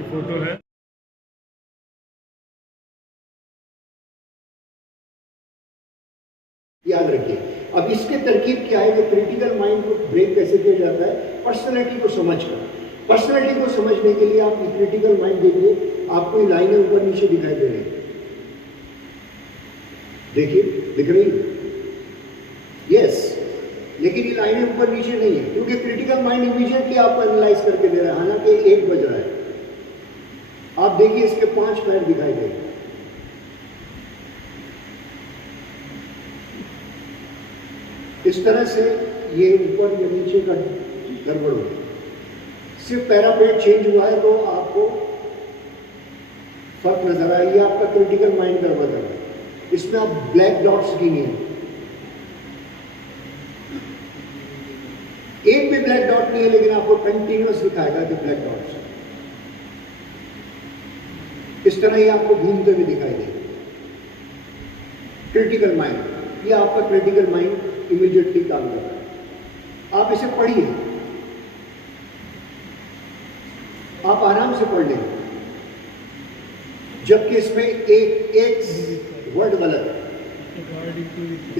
की फोटो है। याद रखिए। अब इसके तरकीब क्या है कि क्रिटिकल माइंड को ब्रेक कैसे किया जाता है, पर्सनैलिटी को समझकर। पर्सनैलिटी को समझने के लिए आप क्रिटिकल माइंड देखिए, आपको ये लाइनें ऊपर नीचे दिखाई दे रही हैं, देखिए दिख रही है, यस, लेकिन ये लाइनें ऊपर नीचे नहीं है क्योंकि क्रिटिकल माइंड इमीडिएटली आपको एनालाइज करके दे रहा है, हालांकि 1 बज रहा है। आप देखिए इसके 5 पैर दिखाई दे रहे हैं। इस तरह से ये ऊपर या नीचे का गड़बड़ हो, सिर्फ पैरापेट चेंज हुआ है तो आपको फर्क नजर आया, ये आपका क्रिटिकल माइंड गड़बड़ है। इसमें आप ब्लैक डॉट्स गिनिए, एक भी ब्लैक डॉट नहीं है लेकिन आपको कंटिन्यूअस दिखाएगा कि ब्लैक डॉट्स। इस तरह ये आपको घूमते हुए दिखाई देगा क्रिटिकल माइंड। ये आपका क्रिटिकल माइंड इमीडिएटली काम कर रहा है। आप इसे पढ़िए, आप आराम से पढ़ लेंगे, जबकि इसमें एक वर्ड गलत है,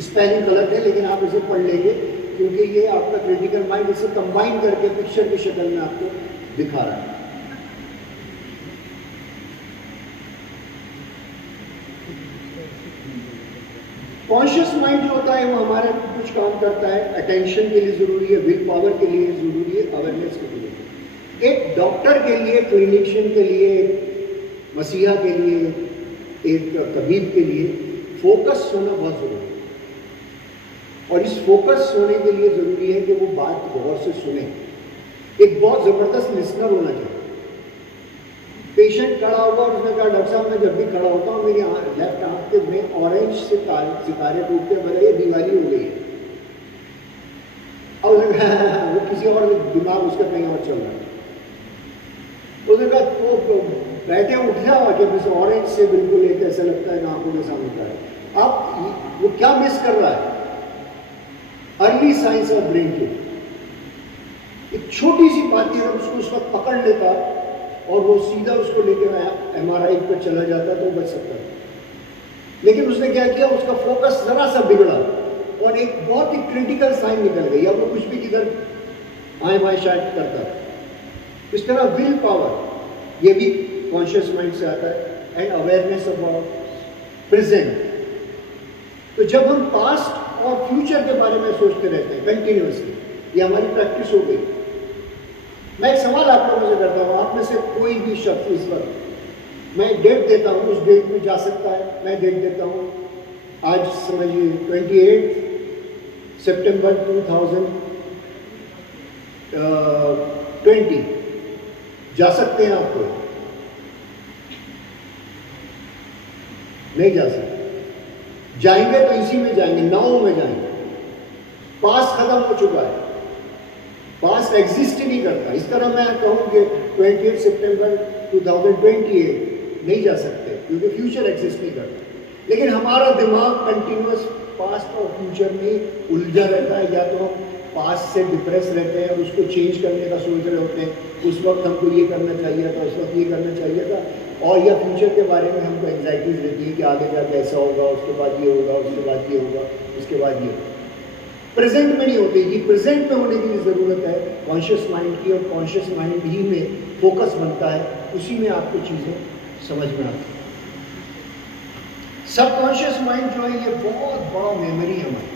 स्पेलिंग गलत है, लेकिन आप इसे पढ़ लेंगे क्योंकि ये आपका क्रिटिकल माइंड इसे कंबाइन करके पिक्चर की शक्ल में आपको दिखा रहा है। कॉन्शियस माइंड जो होता है वो हमारा कुछ काम करता है, अटेंशन के लिए जरूरी है, विल पावर के लिए जरूरी है, अवेयरनेस के लिए। एक डॉक्टर के लिए, क्लिनिशियन के लिए, मसीहा के लिए, एक तबीब के लिए फोकस होना बहुत जरूरी है। और इस फोकस होने के लिए जरूरी है कि वो बात गौर से सुने। एक बहुत जबरदस्त लिसनर होना चाहिए। पेशेंट खड़ा होगा और उसने कहा डॉक्टर साहब मैं जब भी खड़ा होता हूँ मेरी लेफ्ट आंख के में ऑरेंज से सितारे टूटते हैं, ये दिवाली हो गई है। और वो किसी और दिमाग उसका कहीं और चल रहा है। उसने कहा वो बैठे उठ जाओ कि बस ऑरेंज से बिल्कुल एक ऐसा लगता है आंखों के सामने का है। अब वो क्या मिस कर रहा है? अर्ली साइंस ऑफ ब्रेन की एक छोटी सी बात है, उसको उस वक्त पकड़ लेता और वो सीधा उसको लेकर MRI पर चला जाता तो बच सकता है। लेकिन उसने क्या किया, उसका फोकस जरा सा बिगड़ा और एक बहुत ही क्रिटिकल साइन निकल गई। अब वो कुछ भी किधर आए बाएं शायद करता है। इस तरह विल पावर ये भी कॉन्शियस माइंड से आता है, एंड अवेयरनेस अबाउट प्रेजेंट। तो जब हम पास्ट और फ्यूचर के बारे में सोचते रहते हैं कंटिन्यूअसली, ये हमारी प्रैक्टिस हो गई। मैं एक सवाल आप लोगों से करता हूँ, आप में से कोई भी शख्स इस वक्त मैं डेट देता हूँ, उस डेट में जा सकता है? मैं डेट देता हूँ, आज समझिए 28 सितंबर 2020, जा सकते हैं आप? कोई नहीं जा सकते। जाएंगे तो इसी में जाएंगे, 9 में जाएंगे। पास खत्म हो चुका है, पास्ट एग्जिस्ट ही नहीं करता। इस तरह मैं कहूँ कि 28 सितंबर 2028 नहीं जा सकते क्योंकि फ्यूचर एग्जिस्ट नहीं करता। लेकिन हमारा दिमाग कंटिन्यूअस पास्ट और फ्यूचर में उलझा रहता है। या तो हम पास्ट से डिप्रेस रहते हैं, उसको चेंज करने का सोच रहे होते हैं, उस वक्त हमको ये करना चाहिए था, उस वक्त ये करना चाहिए था, और या फ्यूचर के बारे में हमको एंग्जाइटीज रहती है कि आगे जाके ऐसा होगा, उसके बाद ये होगा, उसके बाद ये होगा, उसके बाद ये। प्रेजेंट में नहीं होती। ये प्रेजेंट में होने की जरूरत है कॉन्शियस माइंड की, और कॉन्शियस माइंड ही में फोकस बनता है, उसी में आपको चीजें समझ में आती है। सबकॉन्शियस माइंड जो है ये बहुत बड़ा मेमोरी है हमारी।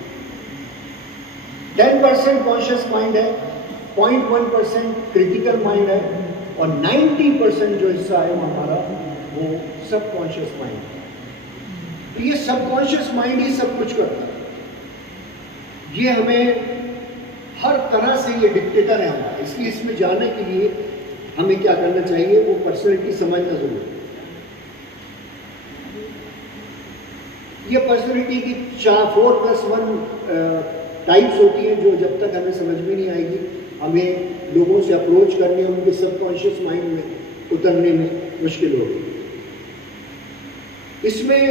10% कॉन्शियस माइंड है, 0.1% क्रिटिकल माइंड है, और 90% जो हिस्सा है वो हमारा वो सबकॉन्शियस माइंड है। तो ये सबकॉन्शियस माइंड ही सब कुछ करता है। ये हमें हर तरह से ये डिक्टेटर है हमारा। इसलिए इसमें जाने के लिए हमें क्या करना चाहिए, वो पर्सनैलिटी समझना जरूरी है। ये पर्सनैलिटी की 4+1 टाइप्स होती हैं, जो जब तक हमें समझ में नहीं आएगी, हमें लोगों से अप्रोच करने, उनके सबकॉन्शियस माइंड में उतरने में मुश्किल होगी। इसमें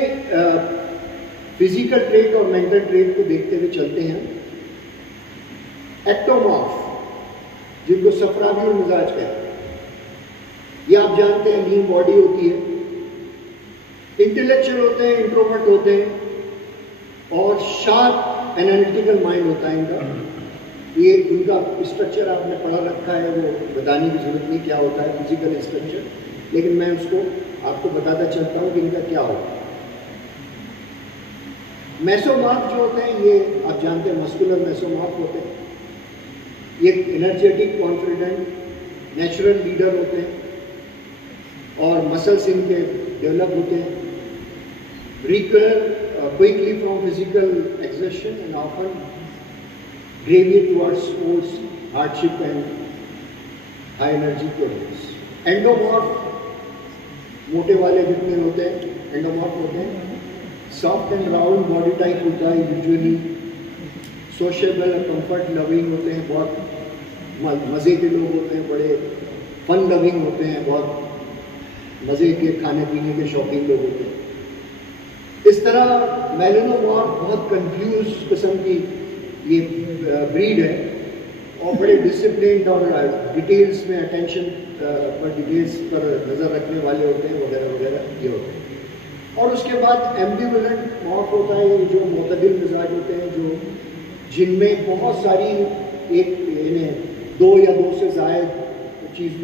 फिजिकल ट्रेट और मेंटल ट्रेट को देखते हुए चलते हैं। एक्टोमॉर्फ, जिनको सफरावी मिजाज कहते हैं, ये आप जानते हैं लीन बॉडी होती है, इंटेलेक्चुअल होते हैं, इंट्रोवर्ट होते हैं, और शार्प एनालिटिकल माइंड होता है इनका। ये उनका स्ट्रक्चर आपने पढ़ा रखा है, वो बताने की जरूरत नहीं क्या होता है फिजिकल स्ट्रक्चर, लेकिन मैं उसको आपको बताता चलता हूँ कि इनका क्या होता है। मेसोमॉर्फ जो होते हैं ये आप जानते हैं मस्कुलर मेसोमॉर्फ होते हैं। ये एनर्जेटिक, कॉन्फिडेंट, नेचुरल लीडर होते हैं और मसल्स इनके डेवलप होते हैं। Recover quickly from physical exertion and often gravitate towards sports, hardship and high energy programs. Endomorph मोटे वाले जितने होते हैं एंडोमॉर्फ होते हैं। Soft and round body type होता है यूजुअली। सोशेबल और कंफर्ट लविंग होते हैं, बहुत मज़े के लोग होते हैं, बड़े फन लविंग होते हैं, बहुत मज़े के खाने पीने के शौकीन लोग होते हैं। इस तरह मेलेनोमॉर्फ बहुत कंफ्यूज किस्म की ये ब्रीड है और बड़े डिसिप्लिन्ड और डिटेल्स में अटेंशन पर डिटेल्स पर नज़र रखने वाले होते हैं वगैरह वगैरह ये होते हैं। और उसके बाद एम्बिवलेंट मॉर्फ होता है, ये जो मुतदिल मिजाज होते हैं, जो जिनमें बहुत सारी एक इन्हें दो या दो से ज़ायद चीज़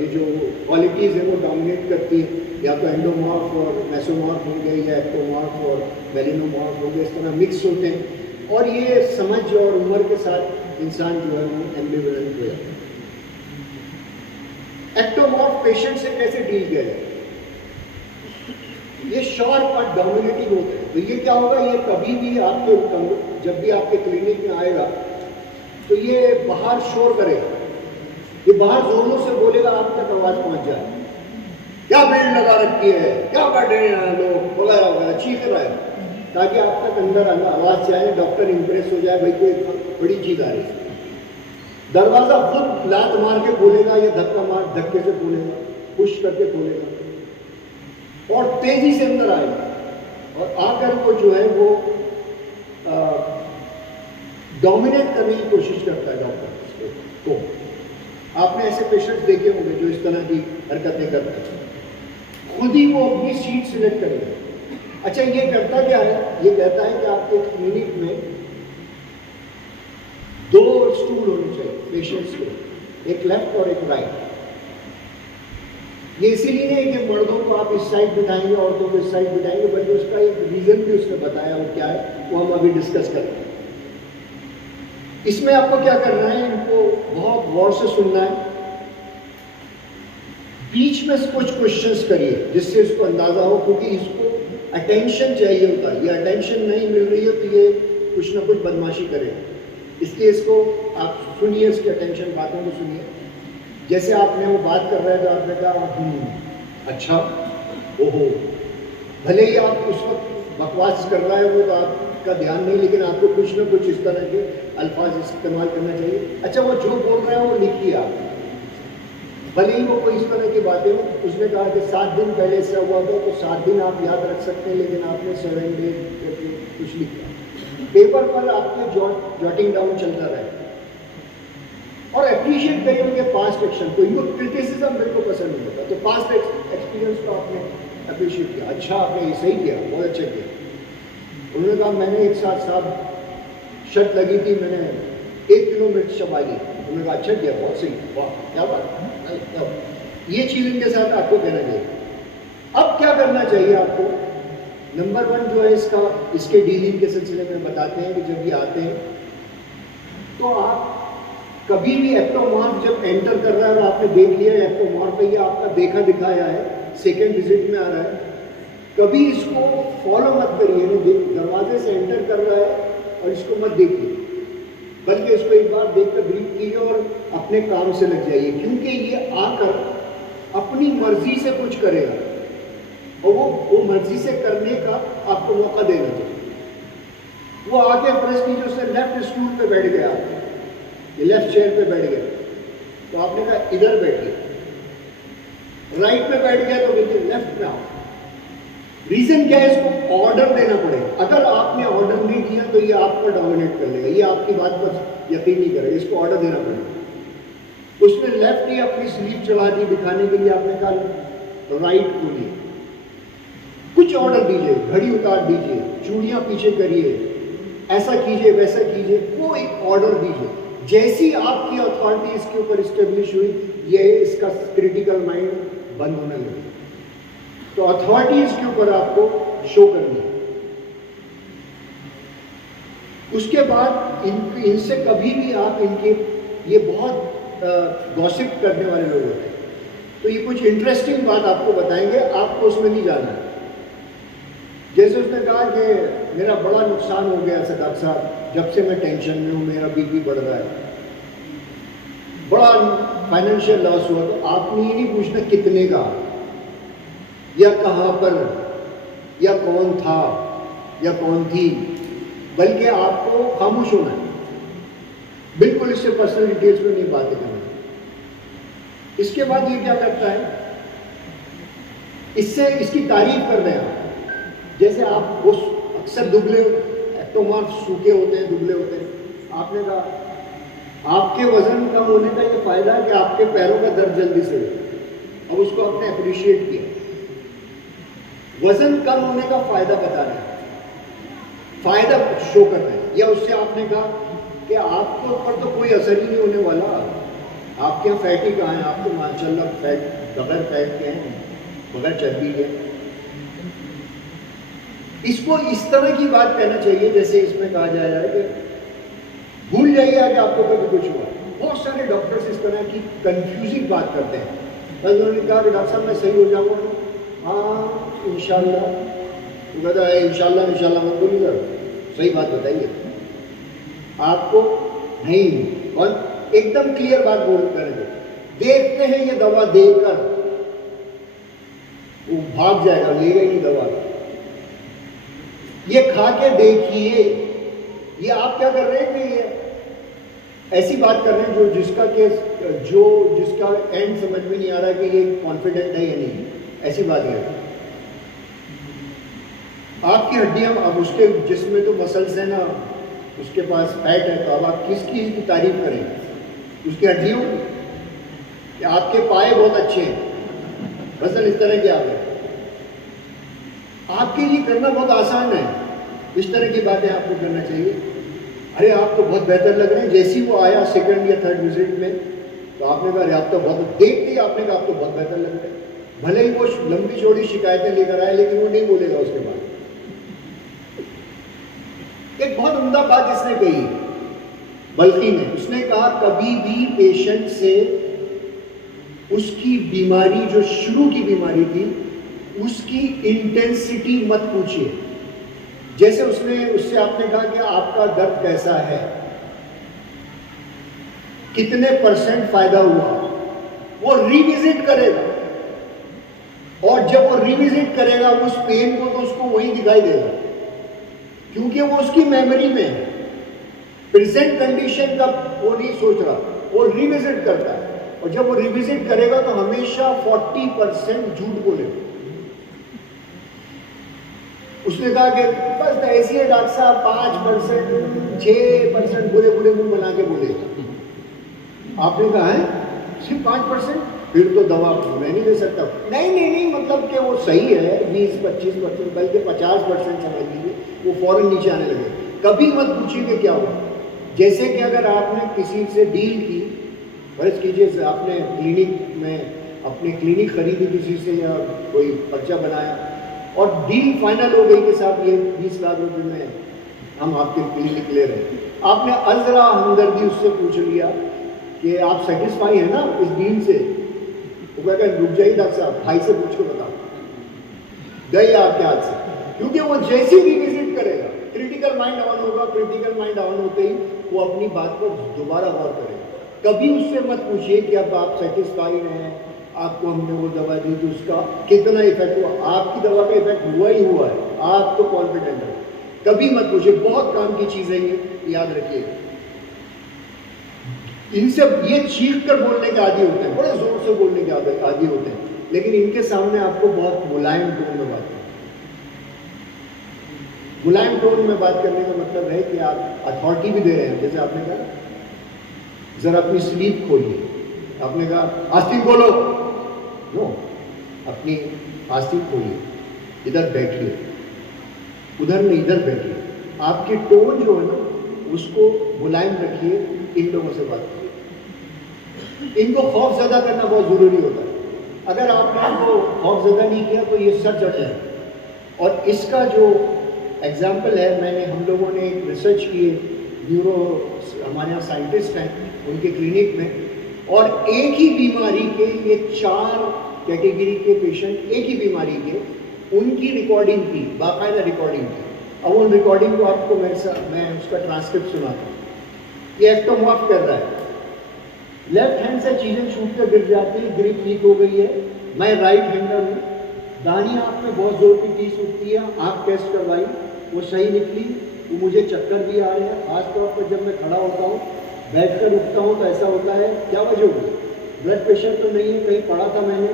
ये जो क्वालिटीज़ हैं वो डोमिनेट करती है। या तो एंडोमॉर्फ और मेसोमॉर्फ होंगे या एक्टोमॉर्फ और मेलेनोमॉर्फ होंगे, इस तरह मिक्स होते हैं। और ये समझ और उम्र के साथ इंसान जो है वो एम्बिवलेंट हो जाता है। एक्टोमॉर्फ पेशेंट से कैसे डील किया जाए? ये शार्प और डोमिनेटिंग होते हैं। तो ये क्या होगा, ये कभी भी आपके जब भी आपके क्लिनिक में आएगा तो ये बाहर शोर करेगा, ये बाहर जोरों से बोलेगा, आप तक आवाज पहुंच जाए, क्या भीड़ लगा रखी है, क्या बैठे हैं लोग वगैरह वगैरह चीख रहा है, ताकि आप तक अंदर आवाज जाए, डॉक्टर इंप्रेस हो जाए, भाई कोई बड़ी चीज आ रही है। दरवाजा खुद लात मार के खोलेगा या धक्के से खोलेगा, पुश करके खोलेगा और तेजी से अंदर आएगा और आकर को जो है वो डोमिनेट करने की कोशिश करता है डॉक्टर को। आपने ऐसे पेशेंट्स देखे होंगे जो इस तरह की हरकतें करते हैं, खुद ही वो अपनी सीट सिलेक्ट करेगा। अच्छा, ये करता क्या है, ये कहता है कि आपके क्लिनिक में 2 स्टूल होने चाहिए पेशेंट्स के, एक लेफ्ट और एक राइट। ये इसीलिए नहीं कि मर्दों को आप इस साइड बिठाएंगे, औरतों को इस साइड बिठाएंगे, बल्कि उसका एक रीजन भी उसने बताया, वो क्या है वो हम अभी डिस्कस करते हैं। इसमें आपको क्या करना है, इनको बहुत गौर से सुनना है, बीच में कुछ क्वेश्चंस करिए जिससे इसको अंदाजा हो, क्योंकि इसको अटेंशन चाहिए होता है। ये अटेंशन नहीं मिल रही है तो ये कुछ ना कुछ बदमाशी करेगा, इसलिए इसको आप सुनिए, इसकी अटेंशन बातों को सुनिए। जैसे आपने वो बात कर रहे थे, आपने कहा अच्छा, ओहो, भले ही आप उस वक्त बकवास कर रहा है वो, तो आपका ध्यान नहीं, लेकिन आपको कुछ ना कुछ इस तरह के अल्फाज इस्तेमाल करना चाहिए। अच्छा, वो जो बोल रहे हैं वो लिखिए आप, भले ही वो कोई इस तरह की बातें हो। उसने कहा कि 7 दिन पहले से हुआ था, तो 7 दिन आप याद रख सकते हैं, लेकिन आपने 7 डेज करके कुछ लिखा। पेपर पर आपके जॉटिंग डाउन चलता रहे और अप्रिशिएट करिए उनके पास्ट एक्शन को। इनको क्रिटिसिज्म मेरे को पसंद नहीं होता, तो पास्ट एक्सपीरियंस को आपने अप्रिशिएट किया, अच्छा आपने ये सही किया, बहुत अच्छा किया। उन्होंने कहा मैंने एक साथ साहब शर्त लगी थी, मैंने 1 किलो मिर्च चबा ली। उन्होंने कहा अच्छा किया, बहुत सही, वाह क्या बात। ये चीज़ इनके साथ आपको कहना चाहिए। अब क्या करना चाहिए आपको, नंबर 1 जो है इसके डीलिंग के सिलसिले में बताते हैं कि जब ये आते हैं तो आप कभी भी एक्टोमॉर्फ जब एंटर कर रहा है और आपने देख लिया एक्टोमॉर्फ पे, ये आपका देखा दिखाया है, सेकेंड विजिट में आ रहा है, कभी इसको फॉलो मत करिए। दरवाजे से एंटर कर रहा है और इसको मत देखिए, बल्कि इसको एक बार देखकर ग्रीट कीजिए और अपने काम से लग जाइए, क्योंकि ये आकर अपनी मर्जी से कुछ करेगा और वो मर्जी से करने का आपको मौका देना चाहिए। वो आके प्रेस कीजिए, उसने लेफ्ट स्टूल पे बैठ गया, ये लेफ्ट चेयर पे बैठ गया, तो आपने कहा इधर बैठिए, राइट पे बैठ गया तो देखिए लेफ्ट में आओ। रीजन क्या है, इसको ऑर्डर देना पड़ेगा। अगर आपने ऑर्डर नहीं दिया तो ये आपको डोमिनेट कर लेगा, ये आपकी बात पर यकीन नहीं करेगा, इसको ऑर्डर देना पड़ेगा। उसने लेफ्ट ही अपनी स्लीव चढ़ा दी दिखाने के लिए, आपने कहा राइट खोलिए, कुछ ऑर्डर दीजिए, घड़ी उतार दीजिए, चूड़ियां पीछे करिए, ऐसा कीजिए वैसा कीजिए, वो एक ऑर्डर दीजिए। जैसी आपकी अथॉरिटी इसके ऊपर स्टेब्लिश हुई, ये इसका क्रिटिकल माइंड बंद होने लगे। तो अथॉरिटी इसके ऊपर आपको शो करनी है। उसके बाद इनसे कभी भी आप इनके, ये बहुत गॉसिप करने वाले लोग होते हैं, तो ये कुछ इंटरेस्टिंग बात आपको बताएंगे, आपको उसमें नहीं जाना है। जैसे उसने कहा कि मेरा बड़ा नुकसान हो गया सदाक साहब, जब से मैं टेंशन में हूँ, मेरा बीपी बढ़ रहा है, बड़ा फाइनेंशियल लॉस हुआ। तो आपने ये नहीं पूछना कितने का, या कहाँ पर, या कौन था, या कौन थी, बल्कि आपको खामोश होना है, बिल्कुल इससे पर्सनल डिटेल्स में नहीं बातें करना। इसके बाद ये क्या करता है, इससे इसकी तारीफ कर रहे हैं आप। जैसे आप वो अक्सर दुबले, एक्टोमार्फ सूखे होते हैं, दुबले होते हैं, आपने कहा आपके वजन कम होने का ये फायदा है कि आपके पैरों का दर्द जल्दी से हो। अब उसको आपने अप्रिशिएट किया, वजन कम होने का फायदा बता रहे हैं, फायदा शो कर रहे हैं। या उससे आपने कहा कि आपके ऊपर तो कोई असर ही नहीं होने वाला, आपके यहाँ फैट ही कहाँ है, आप तो माशाल्लाह फैट, बगैर फैट के हैं, बगैर चर्बी के। इसको इस तरह की बात कहना चाहिए जैसे इसमें कहा जा रहा है कि भूल जाइए कि आपको कभी कुछ हुआ। बहुत सारे डॉक्टर्स इस तरह की कंफ्यूजिंग बात करते हैं। बस उन्होंने कहा कि डॉक्टर साहब मैं सही हो जाऊंगा, हाँ इंशाल्लाह। वो कहता है इंशाल्लाह इंशाल्लाह मत बोलिएगा, सही बात बताइए आपको। नहीं, और एकदम क्लियर बात बोल करेंगे, देखते हैं ये दवा देकर वो भाग जाएगा, लेगा ही नहीं दवा, ये खा के देखिए। ये आप क्या कर रहे हैं कि ये ऐसी बात कर रहे हैं जो जिसका केस, जो जिसका एंड समझ में नहीं आ रहा कि ये कॉन्फिडेंट है या नहीं, ऐसी बात है। आपकी हड्डियां, अब उसके जिसमें तो मसल्स है ना, उसके पास फैट है, तो अब आप किसकी इसकी तारीफ करेंगे, उसकी हड्डियों कि आपके पाए बहुत अच्छे हैं, मसल इस तरह के आ गए। आपके लिए करना बहुत आसान है, इस तरह की बातें आपको करना चाहिए। अरे आप तो बहुत बेहतर लग रहे हैं, जैसे ही वो आया सेकंड या थर्ड विजिट में, तो आपने कहा अरे आप तो बहुत, देखते ही आपने कहा आप तो बहुत बेहतर लग रहे हैं। भले ही वो लंबी चौड़ी शिकायतें लेकर आए, लेकिन वो नहीं बोलेगा उसके बाद। एक बहुत उम्दा बात इसने कही बल्कि ने, उसने कहा कभी भी पेशेंट से उसकी बीमारी, जो शुरू की बीमारी थी, उसकी इंटेंसिटी मत पूछिए। जैसे उससे आपने कहा कि आपका दर्द कैसा है, कितने % फायदा हुआ, वो रिविजिट करेगा, और जब वो रिविजिट करेगा उस पेन को, तो उसको वही दिखाई देगा, क्योंकि वो उसकी मेमोरी में है। प्रेजेंट कंडीशन का वो नहीं सोच रहा, वो रिविजिट करता है, और जब वो रिविजिट करेगा तो हमेशा 40% झूठ बोलेगा। उसने कहा कि बस ऐसी है डॉक्टर साहब, 5%, 6% बुरे बुरे मुंह बना के बोलेगा। आपने कहा है सिर्फ 5%, फिर तो दवा मैं नहीं दे सकता। नहीं, मतलब कि वो सही है 20-25%, बल्कि 50% समझ लीजिए, वो फौरन नीचे आने लगे। कभी मत पूछिए कि क्या हुआ। जैसे कि अगर आपने किसी से डील की, फर्ज कीजिए आपने क्लिनिक में अपनी क्लिनिक खरीदी किसी से, या कोई पर्चा बनाया, और डील फाइनल हो गई कि साहब ये 20 लाख रुपए में हम आपके क्लिनिक ले रहे हैं। आपने अजरा हमदर्दी उससे पूछ लिया कि आप सेटिस्फाई है ना इस डील से, तो कहकर रुक जाइए डॉक्टर साहब, भाई से पूछ के बताओ, गए आपके हाथ से। क्योंकि वो जैसे भी विजिट करेगा, क्रिटिकल माइंड ऑन होगा, क्रिटिकल माइंड ऑन होते ही वो अपनी बात पर दोबारा गौर करेगा। कभी उससे मत पूछिए कि अब आप सेटिस्फाइड हैं, आपको हमने वो दवा दी तो उसका कितना इफेक्ट हुआ। आपकी दवा का इफेक्ट हुआ ही हुआ है, आप तो कॉन्फिडेंट है। कभी मत पूछिए, बहुत काम की चीज है ये, याद रखिएगा। इनसे ये चीख कर बोलने के आदी होते हैं, बड़े जोर से बोलने के आदी होते हैं, लेकिन इनके सामने आपको बहुत मुलायम टोन में बात करना। मुलायम टोन में बात करने का मतलब है कि आप अथॉरिटी भी दे रहे हैं। जैसे आपने कहा जरा अपनी स्लीव खोलिए, आपने कहा आस्तीन बोलो, नो, अपनी आस्तीन खोलिए, इधर बैठिए, उधर नहीं इधर बैठिए, आपकी टोन जो है ना उसको मुलायम रखिए, इन लोगों से बात करिए। इनको खौफ ज़्यादा करना बहुत ज़रूरी होता है। अगर आपने इनको खौफ ज़्यादा नहीं किया तो ये सर चढ़ जाए। और इसका जो एग्जाम्पल है, मैंने हम लोगों ने एक रिसर्च की है, न्यूरो हमारे यहाँ साइंटिस्ट हैं उनके क्लिनिक में, और एक ही बीमारी के ये 4 कैटेगरी के पेशेंट, एक ही बीमारी के, उनकी रिकॉर्डिंग की, बाकायदा रिकॉर्डिंग की। अब उन रिकॉर्डिंग को आपको मैं उसका ट्रांसक्रिप्ट सुनाता हूँ। ये एक्टोमॉर्फ कर रहा है, लेफ्ट हैंड से चीज़ें छूट कर गिर जाती है, ग्रिप वीक हो गई है, मैं राइट हैंडर हूँ, दानी आँख में बहुत जोर की टीस उठती है, आँख टेस्ट करवाई, वो सही निकली, वो मुझे चक्कर भी आ रहे हैं, खासतौर पर जब मैं खड़ा होता हूँ, बैठकर उठता हूँ तो ऐसा होता है। क्या वजह होगी? ब्लड प्रेशर तो नहीं है, कहीं पढ़ा था मैंने,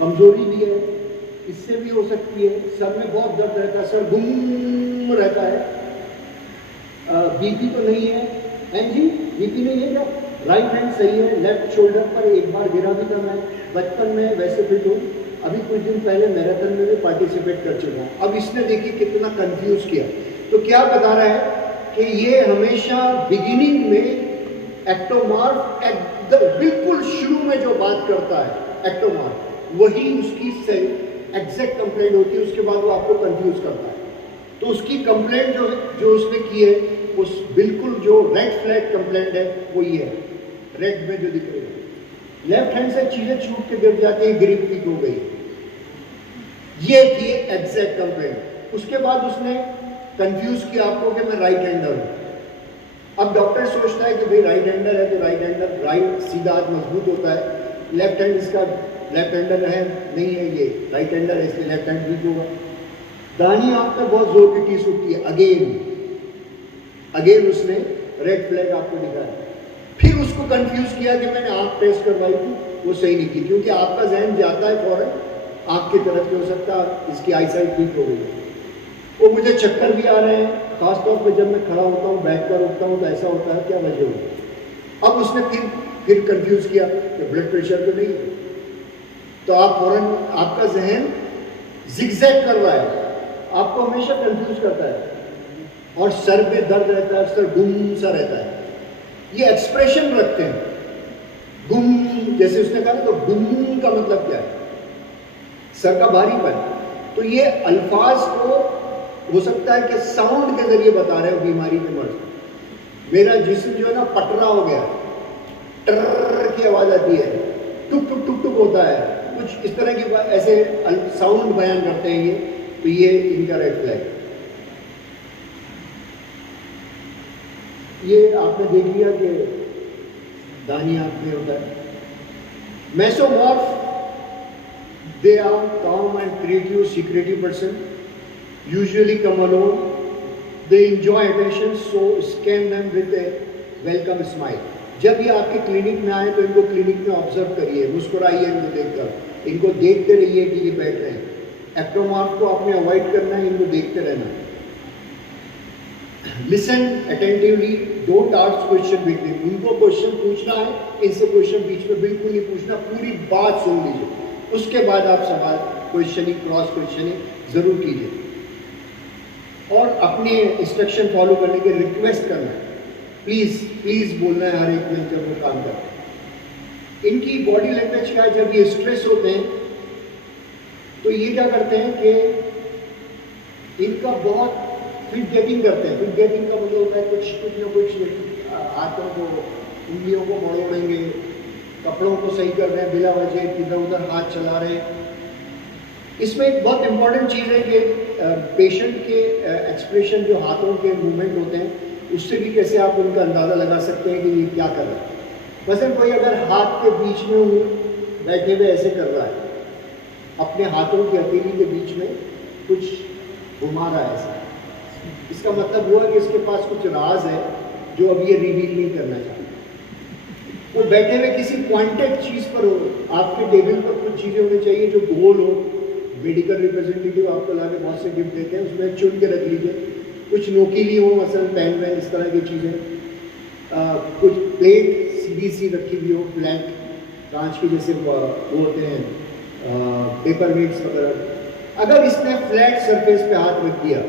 कमजोरी भी है, इससे भी हो सकती है, सर में बहुत दर्द रहता है, सर घूम रहता है, बीपी तो नहीं है, जी बीपी नहीं है क्या? राइट हैंड सही है, लेफ्ट शोल्डर पर एक बार गिरा भी था मैं बचपन में, वैसे फिट हूँ, अभी कुछ दिन पहले मैराथन में भी पार्टिसिपेट कर चुका हूँ। अब इसने देखिए कितना कंफ्यूज किया। तो क्या बता रहा है कि ये हमेशा बिगिनिंग में एक्टोमॉर्फ, बिल्कुल शुरू में जो बात करता है एक्टोमॉर्फ, वही उसकी एग्जैक्ट कंप्लेंट होती है, उसके बाद वो आपको कंफ्यूज करता है। तो उसकी कंप्लेंट जो उसने की है, उस बिल्कुल जो रेड फ्लैग कंप्लेंट है वो ये है, रेड में जो दिख रही है, लेफ्ट हैंड से चीजें छूट के गिर जाती है, ग्रिप वीक हो गई, ये थी एग्जैक्ट कंप्लेंट। उसके बाद उसने कंफ्यूज किया आपको कि मैं राइट हैंडर हूं। अब डॉक्टर सोचता है कि भाई राइट हैंडर है तो राइट हैंडर, राइट सीधा हाथ मजबूत होता है, लेफ्ट हैंड इसका लेफ्ट हैंडर है नहीं है, ये राइट हैंडर है इसलिए लेफ्ट हैंड वीक होगा। दानी आंख में बहुत जोर की टीस उठती है, अगेन उसने रेड फ्लैग आपको दिखाया। फिर उसको कंफ्यूज किया कि मैंने आंख टेस्ट करवाई थी, वो सही नहीं की, क्योंकि आपका जहन जाता है फौरन आंख की तरफ, हो सकता है इसकी आई साइट वीक हो गई। वो मुझे चक्कर भी आ रहे हैं, खासतौर पर जब मैं खड़ा होता हूँ, बैठकर उठता हूँ तो ऐसा होता है, क्या वजह होगी? अब उसने फिर कंफ्यूज किया कि ब्लड प्रेशर तो नहीं है। तो आप फौरन, आपका जहन जिगजैग कर रहा है, आपको हमेशा कंफ्यूज करता है, और सर में दर्द रहता है, सर गुम सा रहता है। ये एक्सप्रेशन रखते हैं, गुम, जैसे उसने कहा ना, तो गुम का मतलब क्या है? सर का भारीपन। तो ये अल्फाज को हो सकता है कि साउंड के जरिए बता रहे हो बीमारी के मर्ज। मेरा जिस्म जो है ना पटरा हो गया, टर की आवाज आती है, टुक टुक टुक टुक होता है, कुछ इस तरह की ऐसे साउंड बयान करते हैं ये। तो ये इनका रेड फ्लैग। ये आपने देख लिया कि दानी आंख में होता है। Mesomorph, they are calm and creative, secretive person, usually come alone, they enjoy attention, so scan them with a welcome smile. जब ये आपके क्लिनिक में आए तो इनको क्लिनिक में ऑब्जर्व करिए, मुस्कुराइए इनको देखकर, इनको देखते रहिए कि ये बैठ रहे हैं। एक्टोमॉर्फ को आपने अवॉइड करना है, इनको देखते रहना। Listen attentively, don't ask question between, उनको क्वेश्चन पूछना है, इनसे क्वेश्चन बीच में बिल्कुल नहीं पूछना, पूरी बात सुन लीजिए, उसके बाद आप सवाल, क्वेश्चनिंग, क्रॉस क्वेश्चनिंग जरूर कीजिए। और अपने इंस्ट्रक्शन फॉलो करने के रिक्वेस्ट करना है, प्लीज प्लीज बोलना है हर एक दिन जब वो काम करते हैं। इनकी बॉडी लैंग्वेज क्या है, जब ये स्ट्रेस होते हैं तो ये क्या करते हैं कि इनका बहुत फिट गेटिंग करते हैं। फिट गेटिंग का मतलब होता है कुछ ना कुछ हाथों को, उंगलियों को मड़ोड़ेंगे, कपड़ों को सही कर रहे हैं बिला वजह, इधर उधर हाथ चला रहे हैं। इसमें एक बहुत इंपॉर्टेंट चीज़ है कि पेशेंट के एक्सप्रेशन, जो हाथों के मूवमेंट होते हैं, उससे भी कैसे आप उनका अंदाज़ा लगा सकते हैं कि ये क्या कर रहा है। मसलन कोई अगर हाथ के बीच में बैठे हुए ऐसे कर रहा है, अपने हाथों की हथेली के बीच में कुछ घुमा रहा है ऐसा, इसका मतलब हुआ कि इसके पास कुछ राज है जो अब ये रिवील नहीं करना चाहता। वो बैठे हुए किसी पॉइंटेड चीज़ पर हो, आपके टेबल पर कुछ चीज़ें होनी चाहिए जो गोल हो। मेडिकल रिप्रेजेंटेटिव आपको लाके बहुत से गिफ्ट देते हैं, उसमें चुन के रख लीजिए। कुछ नोकीली हो, मसलन पेन वैन, इस तरह की चीज़ें। कुछ प्लेट सीधी सी रखी हुई हो, फ्लैट, कांच के जैसे वो होते हैं पेपर वेट्स वगैरह, अगर इसने फ्लैट सरफेस पे हाथ रख दिया,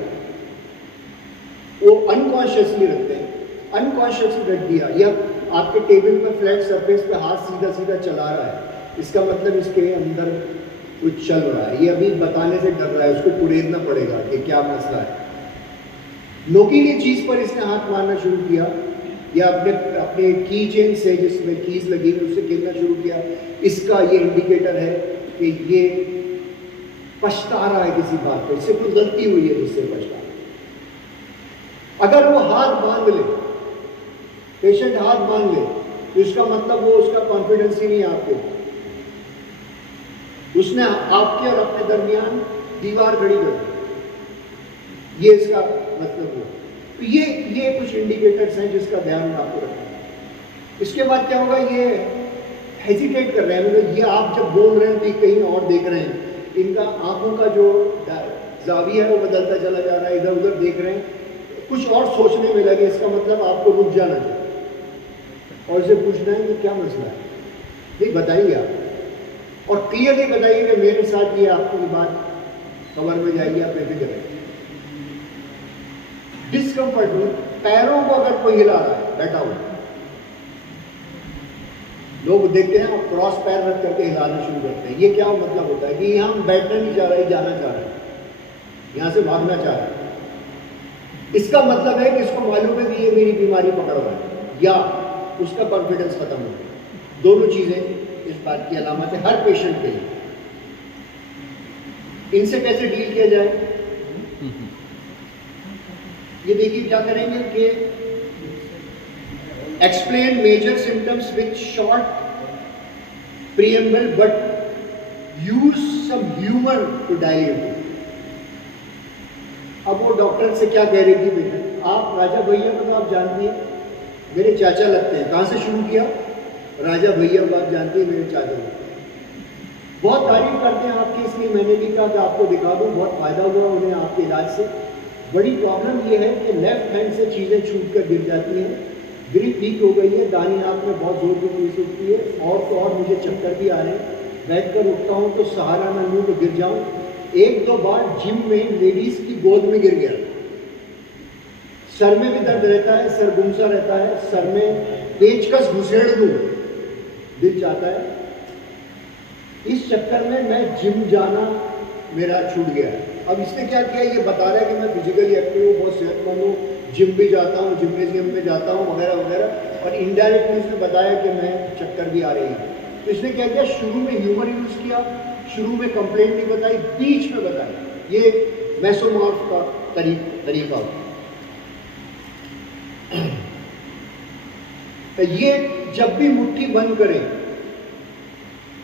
वो अनकॉन्शियसली रखते हैं, अनकॉन्शियसली रख दिया, या आपके टेबल पर फ्लैट सरफेस पे हाथ सीधा सीधा चला रहा है, इसका मतलब इसके अंदर कुछ चल रहा है, ये अभी बताने से डर रहा है, उसको कुरेदना पड़ेगा कि क्या मसला है। नोकीली चीज पर इसने हाथ मारना शुरू किया, या अपने की चेन से जिसमें कीज लगी हुई उससे गिरना शुरू किया, इसका ये इंडिकेटर है कि ये पछता रहा है किसी बात पर, इससे कोई गलती हुई है जिससे पछता रहा है। अगर वो हाथ बांध ले, पेशेंट हाथ बांध ले, तो इसका मतलब वो उसका कॉन्फिडेंस ही नहीं आपके, उसने आपके और अपने दरमियान दीवार खड़ी कर दी, ये इसका मतलब हो। तो ये कुछ इंडिकेटर्स हैं जिसका ध्यान आपको रखना है। इसके बाद क्या होगा, ये हेजिटेट कर रहे हैं, मतलब ये आप जब बोल रहे हैं तो कहीं और देख रहे हैं, इनका आंखों का जो जाविया है वो बदलता चला जा रहा है, इधर उधर देख रहे हैं, कुछ और सोचने में लगे, इसका मतलब आपको रुक जाना चाहिए और इसे पूछना है कि क्या मसला है, ये बताइए आप, और क्लियरली बताइए कि मेरे साथ ये आपकी बात खबर में जाइए, आप बेफिक्र रहिए। डिस्कम्फर्ट में पैरों को अगर कोई हिला रहा है बैठा हुआ, लोग देखते हैं आप क्रॉस पैर रख करके हिलाना शुरू करते हैं, ये क्या मतलब होता है कि यहाँ हम बैठना नहीं चाह रहे, जाना चाह रहे हैं, यहाँ से भागना चाह रहे हैं, इसका मतलब है कि इसको मालूम है कि ये मेरी बीमारी पकड़ रहा है, या उसका कॉन्फिडेंस खत्म हो गया। दोनों चीजें इस बात की अलामत है हर पेशेंट के लिए। इनसे कैसे डील किया जाए, ये देखिए क्या करेंगे कि explain major symptoms with short preamble but use some humour to dilate. अब वो डॉक्टर से क्या कह रही थी, बेटा आप राजा भैया को तो आप जानती हैं, मेरे चाचा लगते हैं। कहाँ से शुरू किया, राजा भैया को आप जानती हैं, मेरे चाचा लगते हैं। बहुत तारीफ करते हैं आपकी, इसलिए मैंने भी कहा कि आपको दिखा दूं, बहुत फायदा हुआ उन्हें आपके इलाज से। बड़ी प्रॉब्लम ये है कि लेफ्ट हैंड से चीज़ें छूट कर गिर जाती हैं, ग्रिप वीक हो गई है, दानी आंख में बहुत जोर की पुलिस उठती है, और तो और मुझे चक्कर भी आ रहे हैं, बैठ कर उठता हूँ तो सहारा ना लूँ तो गिर जाऊँ। एक दो बार जिम में लेडीज की गोद में गिर गया। सर में भी दर्द रहता है, सर गुमसा रहता है, सर में पेचकस घुसेड़ दूँ दिल चाहता है। इस चक्कर में मैं जिम जाना मेरा छूट गया। अब इसने क्या किया, ये बता रहा है कि मैं फिजिकली एक्टिव हूँ, बहुत सेहतमंद हूँ, जिम भी जाता हूँ, जिम्नेजियम में जाता हूँ वगैरह वगैरह, और इनडायरेक्टली इसने बताया कि मैं चक्कर भी आ रही है। तो इसने क्या किया, शुरू में ह्यूमर यूज किया, शुरू में कंप्लेंट नहीं बताई, बीच में बताई। ये मेसोमॉर्फ का तरीका। ये जब भी मुट्ठी बंद करे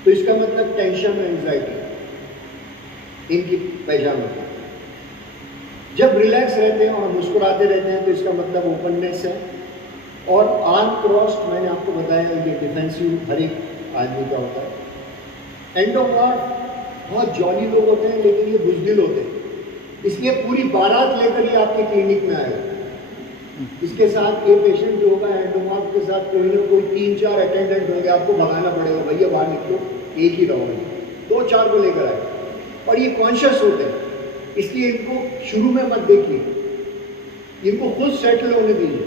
तो इसका मतलब टेंशन और एंजाइटी इनकी पहचान होती है। जब रिलैक्स रहते हैं और मुस्कुराते रहते हैं तो इसका मतलब ओपननेस है। और आर्म क्रॉस्ड मैंने आपको बताया ये डिफेंसिव हर एक आदमी का होता है। एंडोमॉर्फ बहुत जॉली लोग होते हैं लेकिन ये बुजदिल होते हैं, इसलिए पूरी बारात लेकर ये आपके क्लिनिक में आएगा। इसके साथ ये पेशेंट जो होगा एंडोमॉर्फ के साथ कोई ना कोई 3-4 अटेंडेंट होंगे, आपको भगाना पड़ेगा, भैया बाहर निकलो, एक ही रहोगे, 2-4 को लेकर आए। और ये कॉन्शियस होते हैं, इसलिए इनको शुरू में मत देखिए, इनको खुद सेटल होने दीजिए।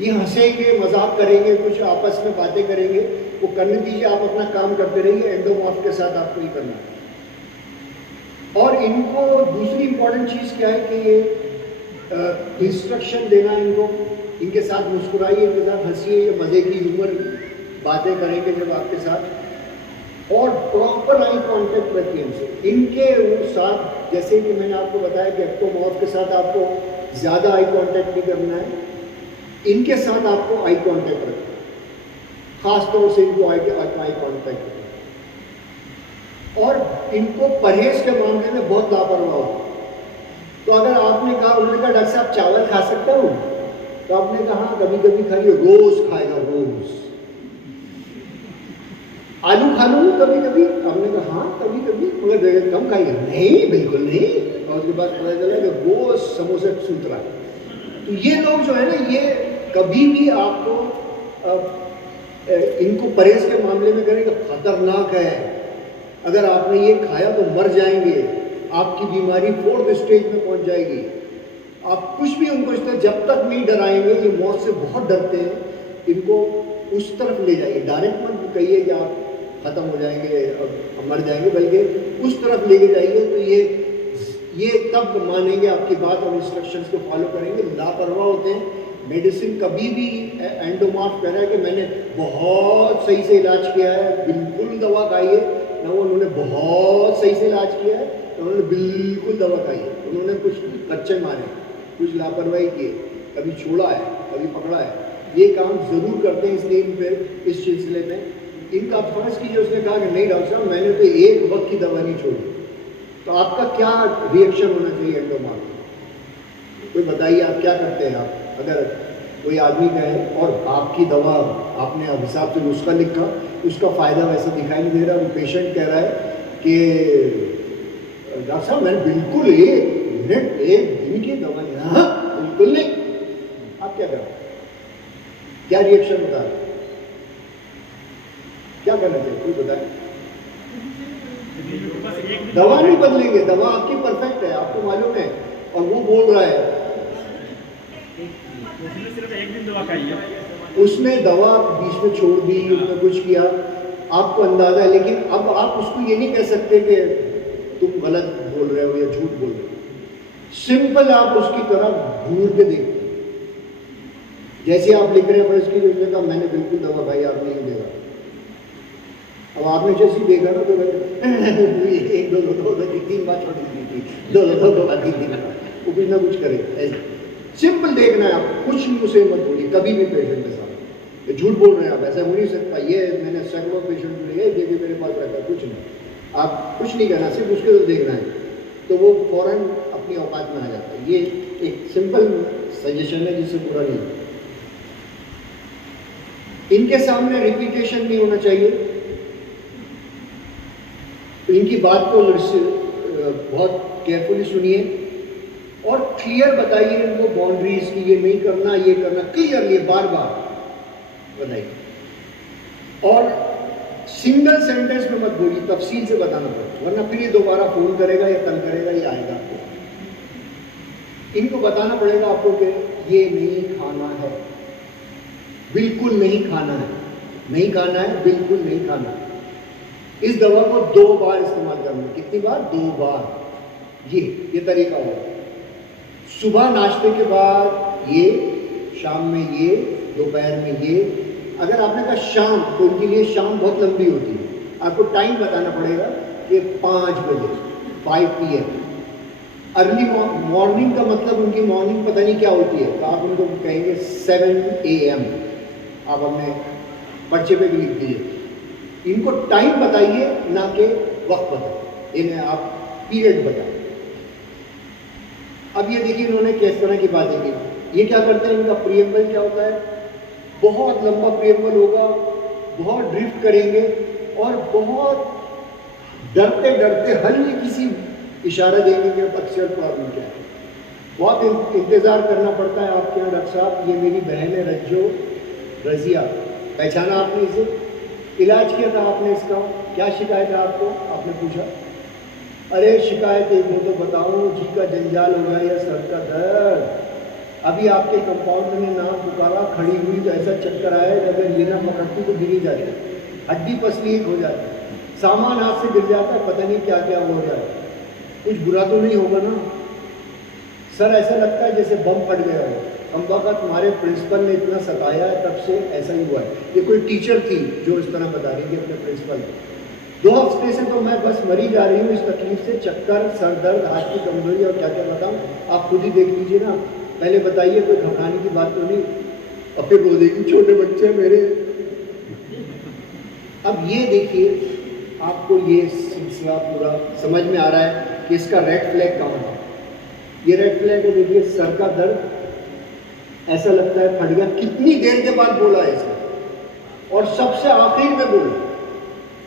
ये हंसेंगे, मजाक करेंगे, कुछ आपस में बातें करेंगे, वो करने दीजिए, आप अपना काम करते रहिए। एंडोमॉर्फ के साथ आपको ही करना है। और इनको दूसरी इंपॉर्टेंट चीज़ क्या है कि ये इंस्ट्रक्शन देना, इनके साथ मुस्कुराइए, इनके साथ हंसिए, ये मज़े की ह्यूमर बातें करेंगे जब आपके साथ। और प्रॉपर आई कांटेक्ट रखिए इनसे, इनके साथ। जैसे कि मैंने आपको बताया कि एक्टोमॉर्फ के साथ आपको ज़्यादा आई कांटेक्ट नहीं करना है, इनके साथ आपको आई कांटेक्ट रखना है, खासतौर से इनको आई कांटेक्ट रखना। और इनको परहेज के मामले में बहुत लापरवाह हो। तो अगर आपने कहा, उन्होंने कहा डॉक्टर साहब चावल खा सकता हूँ, तो आपने कहा हाँ कभी कभी खाइए, रोज खाएगा रोज। आलू खा लूँ कभी कभी, आपने कहा हाँ कभी कभी, मगर कम खाइए, नहीं बिल्कुल नहीं। और उसके बाद पता चला कि रोज समोसे सूत रहा है। तो ये लोग जो है ना, ये कभी भी आपको इनको परहेज के मामले में करेंगे, खतरनाक है। अगर आपने ये खाया तो मर जाएंगे, आपकी बीमारी 4th स्टेज में पहुंच जाएगी। आप कुछ भी उनको इस तरह जब तक नहीं डराएंगे, ये मौत से बहुत डरते हैं, इनको उस तरफ ले जाइए। डायरेक्ट मत कहिए कि आप खत्म हो जाएंगे और मर जाएंगे, बल्कि उस तरफ लेके जाइए तो ये तब मानेंगे आपकी बात और इंस्ट्रक्शंस को फॉलो करेंगे। लापरवाह होते हैं। मेडिसिन कभी भी एंडोमॉर्फ कह रहा है कि मैंने बहुत सही से इलाज किया है, बिल्कुल दवा खाइए ना, वो उन्होंने बहुत सही से इलाज किया है, उन्होंने बिल्कुल दवा खाई है, उन्होंने कुछ बच्चे मारे, कुछ लापरवाही की, कभी छोड़ा है, कभी पकड़ा है। ये काम जरूर करते हैं, इसलिए इन पर इस सिलसिले में इनका फर्ज कीजिए। उसने कहा कि नहीं डॉक्टर साहब, मैंने तो एक वक्त की दवा नहीं छोड़ी। तो आपका क्या रिएक्शन होना चाहिए एंडोमॉर्फ? कोई बताइए, आप क्या करते हैं? आप अगर कोई आदमी कहे और आपकी दवा आपने हिसाब से नुस्खा लिखा, उसका फ़ायदा वैसा दिखाई नहीं दे रहा, वो पेशेंट कह रहा है कि डॉक्टर साहब मैंने बिल्कुल 1 मिनट 1 दिन की दवा नहीं, हाँ बिल्कुल नहीं, आप क्या करें? क्या रिएक्शन होता है? क्या करना चाहिए? कोई बताए। दवा नहीं बदलेंगे, दवा आपकी परफेक्ट है, आपको मालूम है, और वो बोल रहा है उसने सिर्फ 1 दिन दवा खाई है, उसने दवा बीच में छोड़ दी, उसने कुछ किया, आपको अंदाजा है। लेकिन अब आप उसको ये नहीं कह सकते कि तुम गलत बोल रहे हो या झूठ बोल रहे हो। सिंपल आप उसकी तरफ घूर के देखते, जैसे आप लिख रहे हैं फर्ज की, उसने कहा मैंने बिल्कुल दवा खाई, आप नहीं देखा। अब आपने जैसे देखा ना तो 1 2 3 बार छोड़ दी थी, 2 बार 3 दिन, वो कुछ ना कुछ करे। ऐसे सिंपल देखना है, आप कुछ नहीं उसे मत बोलिए कभी भी पेशेंट के साथ। झूठ बोल रहे हैं आप, ऐसा हो नहीं सकता। ये मैंने सैकड़ों पेशेंट लिए, ये भी मेरे पास रहता है, कुछ नहीं, आप कुछ नहीं करना, सिर्फ उसके तो देखना है, तो वो फौरन अपनी औकात में आ जाता है। ये एक सिंपल सजेशन है जिससे पूरा नहीं। इनके सामने रिपीटेशन नहीं होना चाहिए, तो इनकी बात को बहुत केयरफुली सुनिए और क्लियर बताइए इनको बाउंड्रीज की, ये नहीं करना, ये करना, क्लियरली बार बार बताइए। और सिंगल सेंटेंस में मत बोलिए, तफसील से बताना पड़ेगा, वरना फिर ये दोबारा फोन करेगा या कल करेगा या आएगा आपको। इनको बताना पड़ेगा आपको कि ये नहीं खाना है, बिल्कुल नहीं खाना है, नहीं खाना है, बिल्कुल नहीं खाना है। इस दवा को 2 बार इस्तेमाल करना। कितनी बार? 2 बार। ये तरीका होगा। सुबह नाश्ते के बाद ये, शाम में ये, दोपहर में ये। अगर आपने कहा शाम, तो उनके लिए शाम बहुत लंबी होती है, आपको टाइम बताना पड़ेगा कि 5 बजे 5 PM। अर्ली मॉर्निंग का मतलब उनकी मॉर्निंग पता नहीं क्या होती है, तो आप उनको कहेंगे 7 AM। आप अपने पर्चे पे भी लिख दीजिए। इनको टाइम बताइए, ना कि वक्त बताइए, इन्हें आप पीरियड बताइए। अब ये देखिए इन्होंने किस तरह की बातें की। ये क्या करते हैं, इनका प्रियम्बल क्या होता है, बहुत लंबा प्रियम्बल होगा, बहुत ड्रिफ्ट करेंगे और बहुत डरते डरते हल्की किसी इशारा देंगे कि अक्सर प्रॉब्लम क्या है। बहुत इंतज़ार करना पड़ता है आपके यहाँ। डॉक्टर साहब, ये मेरी बहन है रज्जो, रजिया, पहचाना आपने इसे? इलाज किया था आपने इसका, क्या शिकायत है आपको? आपने पूछा, अरे शिकायत एक हो तो बताओ, जी का जंजाल हो रहा है या सर का दर्द। अभी आपके कंपाउंडर ने नाम पुकारा, खड़ी हुई तो ऐसा चक्कर आया, अगर ये ना पकड़ती तो गिरी जाती, हड्डी पसली एक हो जाती, सामान हाथ से गिर जाता है, पता नहीं क्या क्या हो जाता है। कुछ बुरा तो नहीं होगा ना? सर ऐसा लगता है जैसे बम फट गया हो। कमबख्त तुम्हारे प्रिंसिपल ने इतना सताया है, तब से ऐसा ही हुआ है। ये कोई टीचर थी जो इस तरह बता रही थी अपने प्रिंसिपल को। 2 हफ्ते से तो मैं बस मरी जा रही हूँ इस तकलीफ से, चक्कर, सर दर्द, हाथ की कमजोरी और क्या क्या बताऊँ, आप खुद ही देख लीजिए ना। पहले बताइए, कोई घबराने की बात तो नहीं। और फिर बोलेगी छोटे बच्चे मेरे। अब ये देखिए, आपको ये सिलसिला पूरा समझ में आ रहा है कि इसका रेड फ्लैग कहाँ है। ये रेड फ्लैग है, देखिए सर का दर्द, ऐसा लगता है फट गया। कितनी देर के बाद बोला है इसने, और सबसे आखिर में बोला।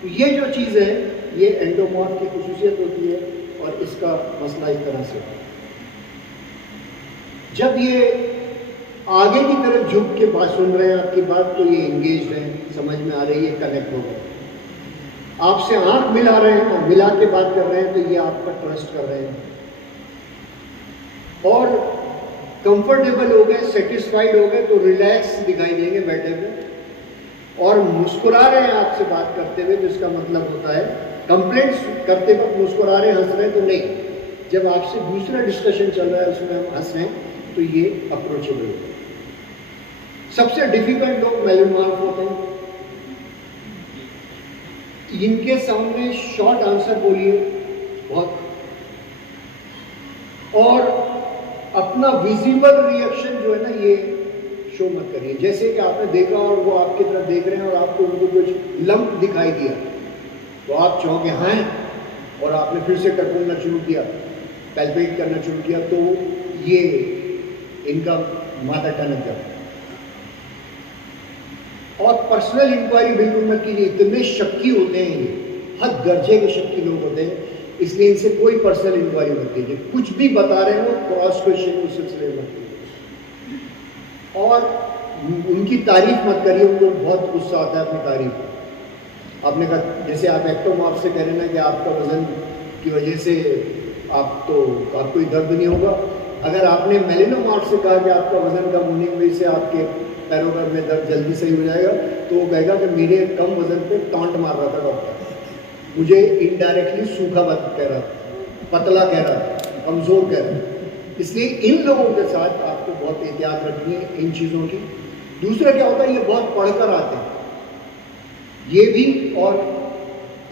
तो ये जो चीज़ है, ये एंडोमॉर्फ की खुसूसियत होती है और इसका मसला इस तरह से। जब ये आगे की तरफ झुक के बात सुन रहे हैं आपकी बात, तो ये एंगेज है, समझ में आ रही है, कनेक्ट हो गए। आपसे आंख मिला रहे हैं और मिला के बात कर रहे हैं, तो ये आपका ट्रस्ट कर रहे हैं और कंफर्टेबल हो गए, सेटिस्फाइड हो गए, तो रिलैक्स दिखाई देंगे बैठे हुए और मुस्कुरा रहे हैं आपसे बात करते हुए, जिसका मतलब होता है कंप्लेंट्स करते वक्त मुस्कुरा रहे, हंस रहे, तो नहीं। जब आपसे दूसरा डिस्कशन चल रहा है उसमें हम हंस रहे हैं, तो ये अप्रोचेबल होता है। सबसे डिफिकल्ट लोग मेलोनॉर्फ होते हैं। इनके सामने शॉर्ट आंसर बोलिए बहुत, और अपना विजिबल रिएक्शन जो है ना ये शो मत करिए। जैसे कि आपने देखा और वो आपकी तरफ देख रहे हैं और आपको उनको कुछ लंप दिखाई दिया, तो आप चौंके हैं और आपने फिर से टटोलना शुरू किया, पैल्पेट करना शुरू किया, तो ये इनका माथा टनक जाता है। और पर्सनल इंक्वायरी बिल्कुल मत कीजिए, इतने शक्की होते हैं ये, हद दर्जे के शक्की लोग होते हैं, इसलिए इनसे कोई पर्सनल इंक्वायरी मत कीजिए। कुछ भी बता रहे हो क्रॉस क्वेश्चन उस सिलसिले में मत कीजिए और उनकी तारीफ मत करिए, उनको बहुत गुस्सा आता है अपनी तारीफ। आपने कहा, जैसे आप एक्टोमॉर्फ से कह रहे ना कि आपका वजन की वजह से आपको कोई दर्द नहीं होगा, अगर आपने मेलेनोमॉर्फ से कहा कि आपका वजन कम होने की वजह से आपके पैरों में दर्द जल्दी सही हो जाएगा, तो वो कहेगा कि मेरे कम वजन पे टॉन्ट मार रहा था डॉक्टर, मुझे इनडायरेक्टली सूखा कह रहा था, पतला कह रहा था, कमजोर कह रहा था। इसलिए इन लोगों के साथ आपको बहुत एहतियात रखनी है इन चीज़ों की। दूसरा क्या होता है, ये बहुत पढ़कर आते हैं, ये भी और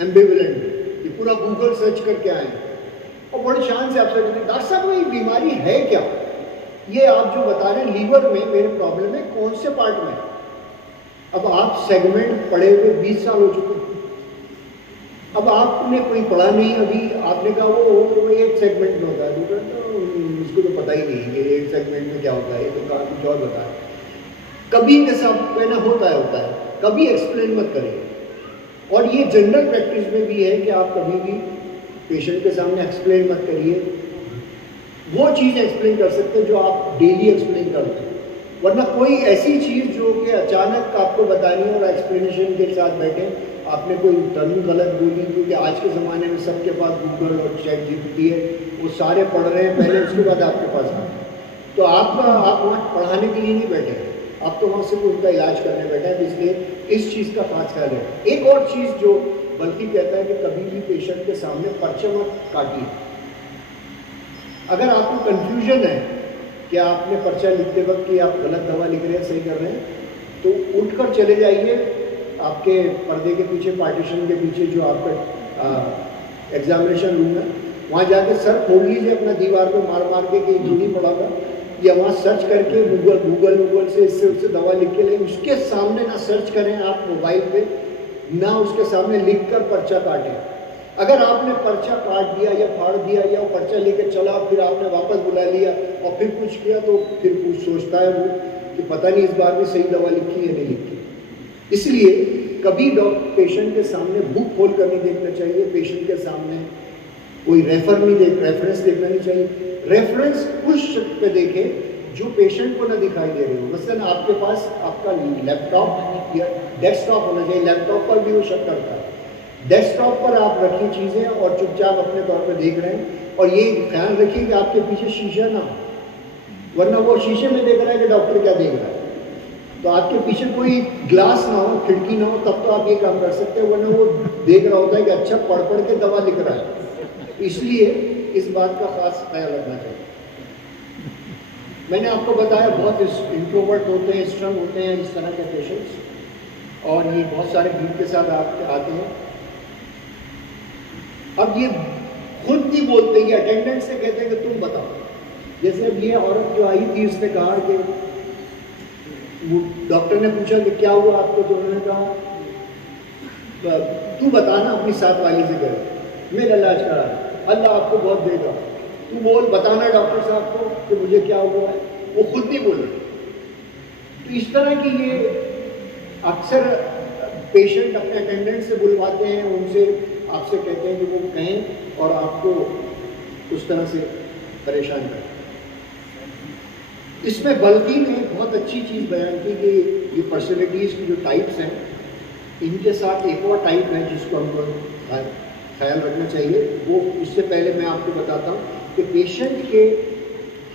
एम्बिवलेंट, ये पूरा गूगल सर्च करके आए और बड़ी शान से आप सर्च करें, डॉक्टर साहब ये बीमारी है क्या, ये आप जो बता रहे हैं लीवर में मेरे प्रॉब्लम है, कौन से पार्ट में। अब आप सेगमेंट पढ़े हुए 20 साल हो चुके, अब आपने कोई पढ़ा नहीं, अभी आपने कहा वो 8 सेगमेंट में होता है, दूसरा तो उसको तो पता ही नहीं कि 8 सेगमेंट में क्या होता है, तो कहा कुछ और बता है। कभी कैसा कहना होता है, कभी एक्सप्लेन मत करिए। और ये जनरल प्रैक्टिस में भी है कि आप कभी भी पेशेंट के सामने एक्सप्लेन मत करिए, वो चीज़ एक्सप्लेन कर सकते हैं जो आप डेली एक्सप्लेन करते हैं, वरना कोई ऐसी चीज़ जो कि अचानक आपको बतानी है और एक्सप्लेनेशन के साथ बैठे, आपने कोई टर्म गलत बोली, क्योंकि आज के ज़माने में सबके पास गूगल और चैट जीपीटी है, वो सारे पढ़ रहे हैं पहले, उसके बाद आपके पास आते हैं। तो आप वहाँ पढ़ाने के लिए नहीं बैठे हैं, आप तो वहाँ सिर्फ उनका इलाज करने बैठे हैं, इसलिए इस चीज़ का खास ख्याल है। एक और चीज़ जो बल्कि कहता है कि कभी भी पेशेंट के सामने पर्चा मत काटिए। अगर आपको कन्फ्यूजन है कि आपने पर्चा लिखते वक्त कि आप गलत दवा लिख रहे हैं, सही कर रहे हैं, तो उठकर चले जाइए आपके पर्दे के पीछे, पार्टीशन के पीछे जो आपका एग्जामिनेशन रूम है, वहाँ जाके सर खोल लीजिए अपना दीवार पे मार के कि जो नहीं पड़ा था, या वहाँ सर्च करके गूगल से इससे उससे दवा लिख के लें। उसके सामने ना सर्च करें आप मोबाइल पे, ना उसके सामने लिख कर पर्चा काटें। अगर आपने पर्चा काट दिया या फाड़ दिया या वो पर्चा लेकर चला, फिर आपने वापस बुला लिया और फिर कुछ किया, तो फिर कुछ सोचता है वो कि पता नहीं इस बार भी सही दवा लिखी या नहीं लिखी। इसलिए कभी डॉक्टर पेशेंट के सामने बुक खोल कर नहीं देखना चाहिए, पेशेंट के सामने कोई रेफरेंस देखना नहीं चाहिए। रेफरेंस उस शब्द पे देखें जो पेशेंट को ना दिखाई दे रही हो। मसलन आपके पास आपका लैपटॉप या डेस्कटॉप होना चाहिए, लैपटॉप पर भी वो शक करता है। डेस्कटॉप पर आप रखिए चीज़ें और चुपचाप अपने तौर पर देख रहे हैं, और ये ख्याल रखिए कि आपके पीछे शीशा ना हो, वरना वो शीशे में देख रहा है कि डॉक्टर क्या देख रहा है। तो आपके पीछे कोई ग्लास ना हो, खिड़की ना हो, तब तो आप ये काम कर सकते हैं, वरना वो देख रहा होता है कि अच्छा पढ़ के दवा लिख रहा है। इसलिए इस बात का खास ख्याल रखना चाहिए। मैंने आपको बताया बहुत इंट्रोवर्ट होते हैं, स्ट्रंग होते हैं इस तरह के पेशेंट्स, और ये बहुत सारे भीड़ के साथ आते हैं। अब ये खुद नहीं बोलते, ये अटेंडेंट से कहते हैं कि तुम बताओ। जैसे अब ये औरत जो आई थी, उसने कहा कि वो डॉक्टर ने पूछा कि क्या हुआ आपको, तो उन्होंने कहा तू बताना अपनी साथ वाली से करे, मेरा इलाज करा, अल्लाह आपको बहुत देगा, तू बोल बताना डॉक्टर साहब को कि मुझे क्या हुआ है। वो खुद नहीं बोले। तो इस तरह की ये अक्सर पेशेंट अपने अटेंडेंट से बुलवाते हैं, उनसे आपसे कहते हैं कि वो कहें और आपको उस तरह से परेशान करें। इसमें बल्कि में बहुत बहुत अच्छी चीज़ बयान की कि ये पर्सनैलिटीज़ की जो टाइप्स हैं, इनके साथ एक और टाइप है जिसको हमको ख्याल रखना चाहिए। वो उससे पहले मैं आपको बताता हूँ कि पेशेंट के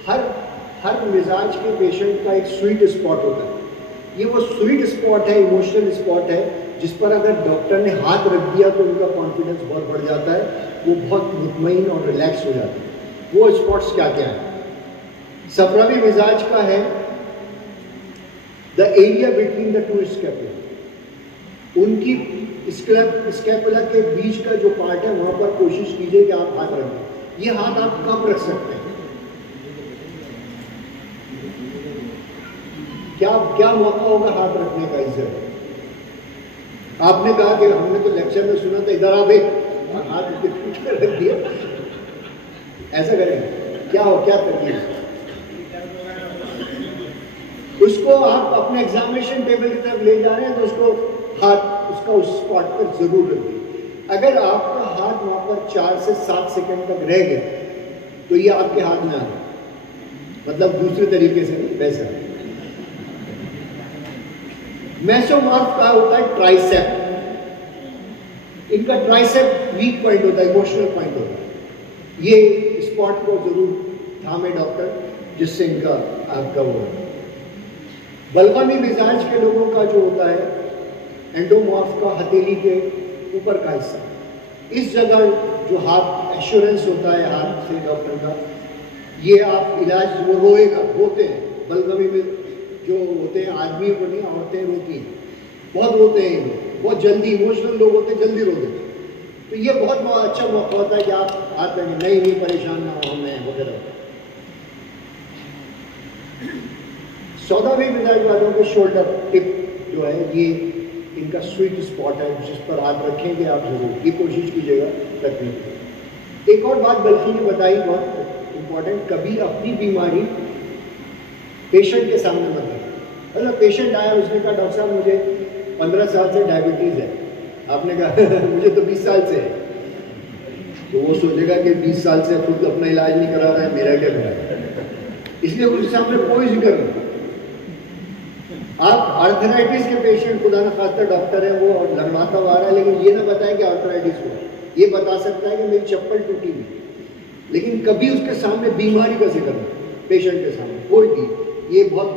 हर मिजाज के पेशेंट का एक स्वीट स्पॉट होता है। ये वो स्वीट स्पॉट है, इमोशनल स्पॉट है, जिस पर अगर डॉक्टर ने हाथ रख दिया तो उनका कॉन्फिडेंस बहुत बढ़ जाता है, वो बहुत मुतमईन और रिलैक्स हो जाते हैं। वो स्पॉट्स क्या क्या है? सफरावी मिजाज का है the area between the two scapula. उनकी स्कैपुला के बीच का जो पार्ट है वहां पर कोशिश कीजिए कि आप हाथ रखें। ये हाथ आप कब रख सकते हैं? क्या मौका होगा हाथ रखने का इस जगह? आपने कहा कि हमने तो लेक्चर में सुना था इधर आप एक हाथ रख दिया, ऐसा करेंगे क्या तकलीफ? उसको आप अपने एग्जामिनेशन टेबल की तरफ ले जा रहे हैं तो उसको हाथ उसका उस स्पॉट पर जरूर रखिए। अगर आपका हाथ वहां पर 4 से 7 सेकंड तक रह गया तो ये आपके हाथ में आ गया, मतलब दूसरे तरीके से नहीं, वैसा। मेसोमॉर्फ का होता है ट्राइसेप। इनका ट्राइसेप वीक पॉइंट होता है, इमोशनल पॉइंट होता है। ये स्पॉट को जरूर थामे डॉक्टर, जिससे इनका आपका वो बलगामी मिजाज के लोगों का जो होता है एंडोमॉर्फ का हथेली के ऊपर का हिस्सा, इस जगह जो हाथ एश्योरेंस होता है हाथ से डॉक्टर का, ये आप इलाज वो रोते हैं बलगामी में जो होते हैं, आदमियों को नहीं, औरतें रोती हैं, बहुत रोते हैं, बहुत जल्दी इमोशनल लोग होते हैं, जल्दी रो देते हैं। तो ये बहुत अच्छा मौका होता है कि आप हाथ में नहीं परेशान ना हो हमें वगैरह। सौदावी मिजाज वालों के शोल्डर टिप जो है ये इनका स्वीट स्पॉट है, जिस पर हाथ रखेंगे आप जरूर, ये कोशिश कीजिएगा रखने की। एक और बात बल्कि ने बताई बहुत इंपॉर्टेंट, कभी अपनी बीमारी पेशेंट के सामने मत रखें। मतलब पेशेंट आया, उसने कहा डॉक्टर साहब मुझे 15 साल से डायबिटीज़ है। आपने कहा मुझे तो 20 साल से है, तो वो सोचेगा कि 20 साल से खुद अपना इलाज नहीं करा रहा है, मेरा क्या करा। इसलिए उसके सामने कोई जिक्र नहीं। आप आर्थराइटिस के पेशेंट, खुदा न खास्ता डॉक्टर है वो लगवाता हुआ आ रहा है, लेकिन ये ना बताएं कि आर्थराइटिस हुआ, ये बता सकता है कि मेरी चप्पल टूटी हुई, लेकिन कभी उसके सामने बीमारी का जिक्र नहीं, पेशेंट के सामने कोई भी, ये बहुत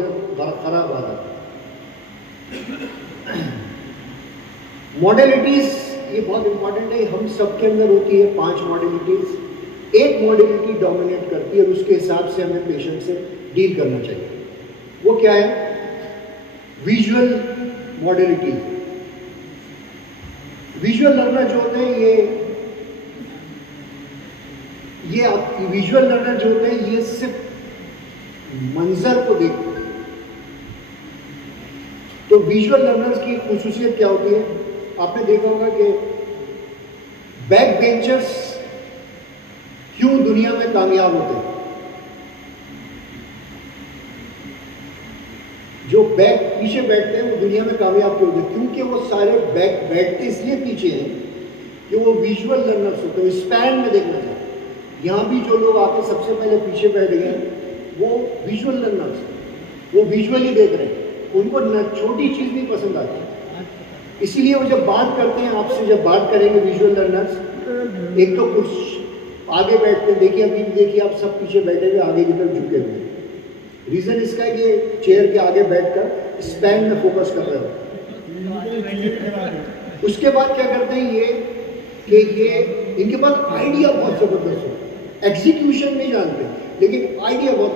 खराब आदत है। मॉडलिटीज ये बहुत इंपॉर्टेंट है, हम सबके अंदर होती है 5 मॉडलिटीज। एक मॉडलिटी डोमिनेट करती है और उसके हिसाब से हमें पेशेंट से डील करना चाहिए। वो क्या है? Visual modality. विजुअल लर्नर जो होते हैं ये विजुअल लर्नर जो होते हैं ये सिर्फ मंजर को देखते हैं। तो विजुअल लर्नर्स की खुसूसियत क्या होती है? आपने देखा होगा कि बैक बेंचर्स क्यों दुनिया में कामयाब होते हैं? जो बैक पीछे बैठते हैं वो दुनिया में कामयाब क्यों होते हैं? क्योंकि वो सारे बैक बैठते इसलिए पीछे हैं कि वो विजुअल लर्नर्स होते हैं, स्पैन में देखना चाहते हैं। यहाँ भी जो लोग आके सबसे पहले पीछे बैठ गए वो विजुअल लर्नर्स, वो विजुअली देख रहे हैं, उनको छोटी चीज़ नहीं पसंद आती। इसीलिए वो जब बात करते हैं आपसे, जब बात करेंगे विजुअल लर्नर्स, एक तो कुछ आगे बैठते हैं, देखिए अभी देखिए आप सब पीछे बैठे हुए आगे की तरफ झुके हुए। रीज़न इसका है कि चेयर के आगे बैठकर स्पैन में फोकस कर रहे हो। उसके बाद क्या करते हैं ये कि ये इनके पास आइडिया बहुत ज़बरदस्त हो, एग्जीक्यूशन नहीं जानते लेकिन आइडिया बहुत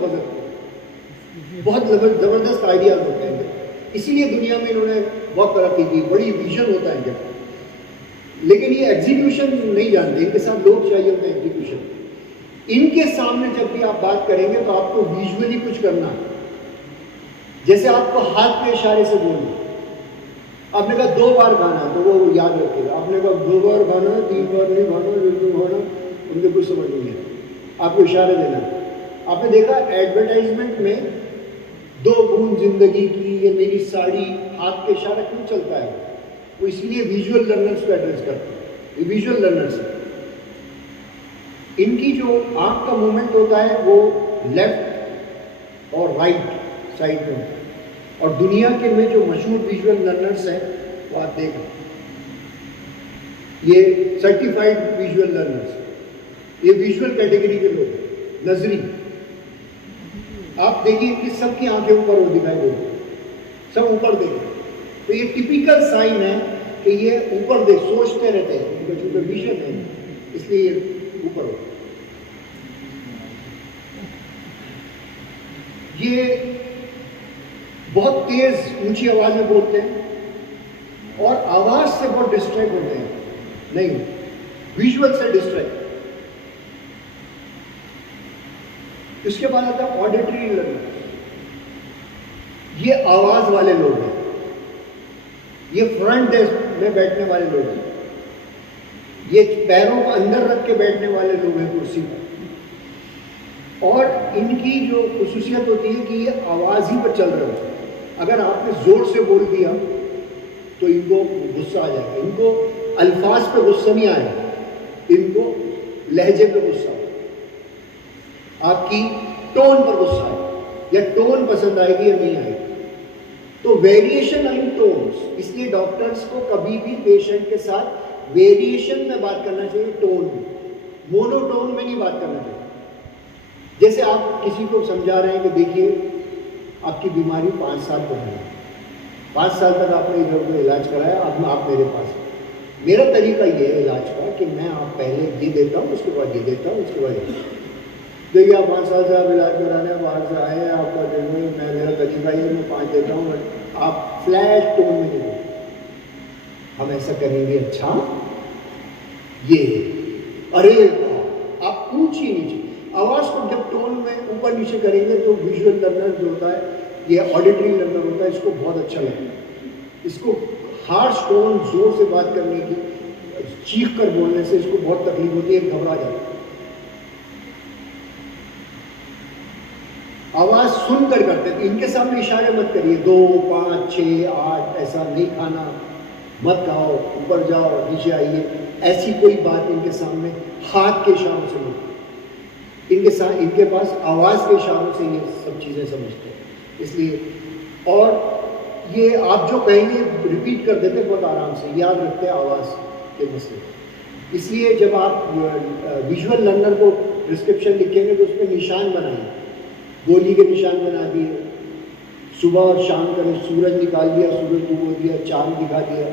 ज़बरदस्त आइडियाज होते हैं। इसीलिए दुनिया में इन्होंने बहुत तरक्की की, बड़ी विजन होता है इनके पास, लेकिन ये एग्जीक्यूशन नहीं जानते। इनके साथ लोग चाहिए होते हैं एग्जीक्यूशन। इनके सामने जब भी आप बात करेंगे तो आपको विजुअली कुछ करना है। जैसे आपको हाथ के इशारे से बोलना, आपने कहा 2 बार गाना है तो वो याद रखेगा। आपने कहा 2 बार गाना, 3 बार नहीं गाना, 1 गाना, उनको कुछ समझ नहीं है, आपको इशारे देना है। आपने देखा एडवर्टाइजमेंट में 2 बूंद जिंदगी की, ये मेरी साड़ी, हाथ के इशारा क्यों चलता है? वो इसलिए विजुअल लर्नर्स को एड्रेस करते हैं। ये विजुअल लर्नर्स है, इनकी जो आंख का मूवमेंट होता है वो लेफ्ट और राइट साइड में, और दुनिया के में जो मशहूर विजुअल लर्नर्स हैं वो आप देखें, ये सर्टिफाइड विजुअल लर्नर्स, ये विजुअल कैटेगरी के लोग हैं, नजरी। आप देखिए कि सबकी आंखें ऊपर वो दिखाई देंगी, सब ऊपर देखें, तो ये टिपिकल साइन है कि ये ऊपर देख सोचते रहते हैं, इनका चूंकि विजन है इसलिए ये ऊपर हो। ये बहुत तेज ऊंची आवाज में बोलते हैं और आवाज से बहुत डिस्ट्रैक्ट होते हैं, नहीं विजुअल से डिस्ट्रैक्ट। इसके बाद आता है ऑडिटरी लर्नर, ये आवाज वाले लोग हैं, ये फ्रंट डेस्क में बैठने वाले लोग हैं, ये पैरों को अंदर रख के बैठने वाले लोग हैं कुर्सी पर, और इनकी जो खुसूसियत होती है कि ये आवाज ही पर चल रहे होते हैं। अगर आपने जोर से बोल दिया तो इनको गुस्सा आ जाएगा, इनको अल्फाज पे गुस्सा नहीं आएगा, इनको लहजे पे गुस्सा आएगा, आपकी टोन पर गुस्सा आएगा, या टोन पसंद आएगी या नहीं आएगी। तो वेरिएशन इन टोन्स, इसलिए डॉक्टर्स को कभी भी पेशेंट के साथ वेरिएशन में बात करना चाहिए, टोन में, मोनोटोन में नहीं बात करना चाहिए। जैसे आप किसी को समझा रहे हैं कि देखिए आपकी बीमारी 5 साल पुरानी है, 5 साल तक आपने इधर उधर इलाज कराया, अब आप मेरे पास हैं। मेरा तरीका ये है इलाज का कि मैं आप पहले ये देता हूँ, उसके बाद ये देता हूँ, उसके बाद ये। देखिए आप 5 साल से आप इलाज कराने बाहर से आए हैं, आपका मैं मेरा तरीका ये मैं 5 देता हूँ, आप फ्लैट टोन में नहीं बोलते, हम ऐसा करेंगे, अच्छा ये अरे आप ऊंची नीचे आवाज को जब टोन में ऊपर नीचे करेंगे तो विजुअल लर्नर जो होता है, ये ऑडिटरी लर्नर होता है, इसको बहुत अच्छा लगता है। इसको हार्श टोन जोर से बात करने की, चीख कर बोलने से इसको बहुत तकलीफ होती है, घबरा जाता है। आवाज सुनकर करते हैं, इनके सामने इशारे मत करिए, 2, 5, 6, 8 ऐसा नहीं खाना, मत खाओ, ऊपर जाओ, नीचे आइए, ऐसी कोई बात इनके सामने हाथ के इशारों से मत। इनके पास आवाज के इशारों से ये सब चीजें समझते हैं, इसलिए। और ये आप जो कहेंगे रिपीट कर देते बहुत आराम से, याद रखते हैं आवाज के मसले। इसलिए जब आप विजुअल लर्नर को प्रिस्क्रिप्शन लिखेंगे तो उस पर निशान बनाइए, गोली के निशान बना दिए, सुबह और शाम का सूरज निकाल दिया, सूरज डूबो दिया, चांद दिखा दिया,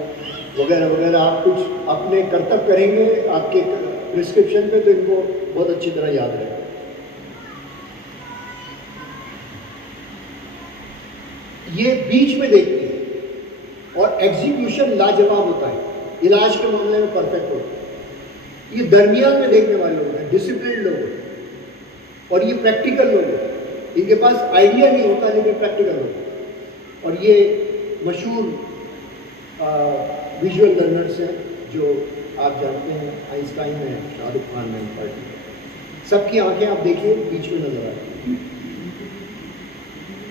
वगैरह वगैरह। आप कुछ अपने कर्तव्य करेंगे आपके प्रिस्क्रिप्शन पे तो इनको बहुत अच्छी तरह याद रहेगा। ये बीच में देखते हैं और एग्जीक्यूशन लाजवाब होता है, इलाज के मामले में परफेक्ट होता है। ये दरमियान में देखने वाले लोग हैं, डिसिप्लिन लोग हैं, और ये प्रैक्टिकल लोग हैं, इनके पास आइडिया नहीं होता लेकिन प्रैक्टिकल होता है। और ये मशहूर विजुअल लर्नर्स हैं जो आप जानते हैं, आइंस्टाइन है, शाहरुख खान है, सबकी आंखें आप देखिए बीच में नजर आती हैं।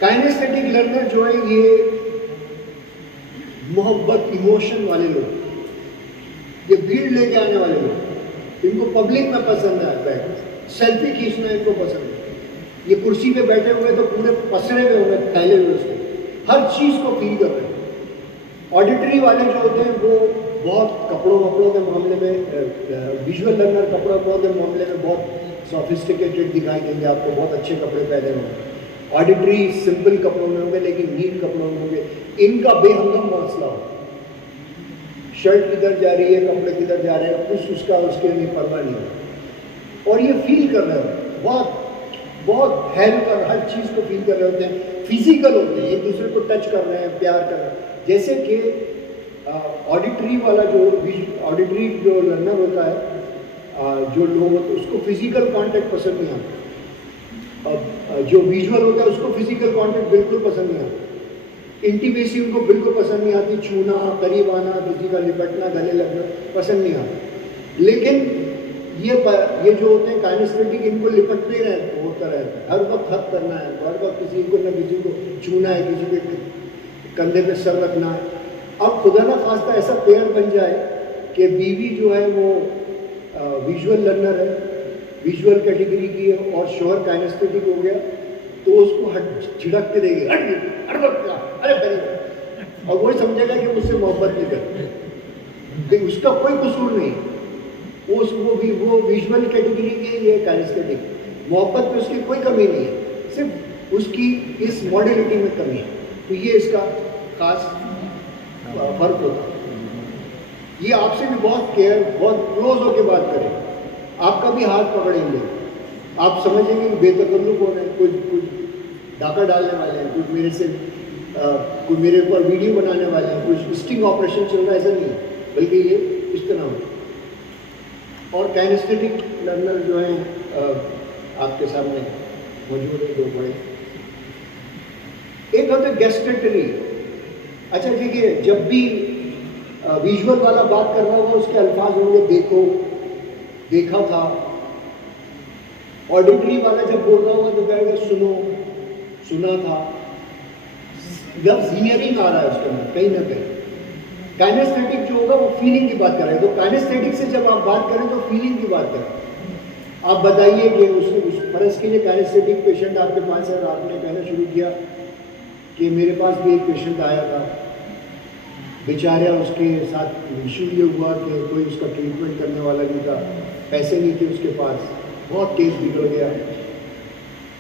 काइनेस्थेटिक लर्नर जो है ये मोहब्बत, इमोशन वाले लोग, ये भीड़ लेके आने वाले लोग, इनको पब्लिक में पसंद है बैठना, सेल्फी खींचना इनको पसंद है। ये कुर्सी पे बैठे हुए तो पूरे पसरे हुए हुए, फैले हुए, उसमें हर चीज को फील कर रहे हैं। ऑडिटरी वाले जो होते हैं वो बहुत कपड़ों वपड़ों के मामले में, विजुअल लर्नर कपड़ों के मामले में बहुत सॉफिस्टिकेटेड दिखाई देंगे आपको, बहुत अच्छे कपड़े पहने होंगे। ऑडिटरी सिंपल कपड़ों में होंगे लेकिन नीट कपड़ों में होंगे। इनका बेहंगम मसला हो, शर्ट किधर जा रही है, कपड़े किधर जा रहे हैं, कुछ उसका उसके लिए परवाह नहीं है। और ये फील कर रहे हैं, बहुत बहुत हेल्प और हर चीज़ को फील कर रहे होते हैं, फिजिकल होते हैं, एक दूसरे को टच कर रहे हैं, प्यार कर रहे हैं। जैसे कि ऑडिटरी वाला जो ऑडिटरी जो लर्नर होता है, जो लोग होते हैं उसको फिजिकल कांटेक्ट पसंद नहीं आता, और जो विजुअल होता है उसको फिजिकल कांटेक्ट बिल्कुल पसंद नहीं आता, इंटीमेसी उनको बिल्कुल पसंद नहीं आती, छूना, करीब आना, किसी का लिपटना, गले लगना पसंद नहीं आता। लेकिन ये जो होते हैं काइनेस्थेटिक, इनको लिपटते रहते होता रहता है, हर वक्त हक करना है, हर वक्त किसी को न किसी को छूना है, किसी के कंधे पे सर रखना है। अब खुदा ना खास्ता ऐसा पेयर बन जाए कि बीवी जो है वो विजुअल लर्नर है, विजुअल कैटेगरी की है, और शोहर काइनेस्थेटिक हो गया, तो उसको झिड़क के देगी, हट अरे वेरी गुड, और वही समझेगा कि मुझसे मोहब्बत नहीं करते, उसका कोई कसूर नहीं। वो विजुअल कैटेगरी के ये काइनेस्थेटिक, मोहब्बत में उसकी कोई कमी नहीं है, सिर्फ उसकी इस मॉडलिटी में कमी है। तो ये इसका खास फर्क होता है। ये आपसे भी बहुत केयर, बहुत क्लोज होकर बात करें, आपका भी हाथ पकड़ेंगे, आप समझेंगे कि बेतकल्लुफ़ कौन है, कुछ डाका डालने वाले हैं, कुछ मेरे से कोई मेरे ऊपर वीडियो बनाने वाले हैं, कुछ स्टिंग ऑपरेशन चल रहा है, ऐसा नहीं है, बल्कि ये इस तरह हो। और काइनेस्थेटिक लर्नर जो हैं आपके सामने मौजूद है, दो बड़े। एक होता है गैस्ट्रेटरी। अच्छा देखिए, जब भी विजुअल वाला बात कर रहा होगा उसके अल्फाज होंगे देखो, देखा था। ऑडिटरी वाला जब बोल रहा होगा तो कहेगा सुनो, सुना था। लफ्ज हियरिंग आ रहा है उसके अंदर कहीं ना कहीं। काइनेस्थेटिक जो होगा वो फीलिंग की बात कर रहा है। तो काइनेस्थेटिक से जब आप बात करें तो फीलिंग की बात करें। आप बताइए कि उस फर्ज के लिए काइनेस्थेटिक पेशेंट आपके पास है, आपने कहना शुरू किया कि मेरे पास भी एक पेशेंट आया था, बेचारा उसके साथ इशू ये हुआ कि कोई उसका ट्रीटमेंट करने वाला नहीं था, पैसे नहीं थे उसके पास, बहुत केस बिगड़ गया।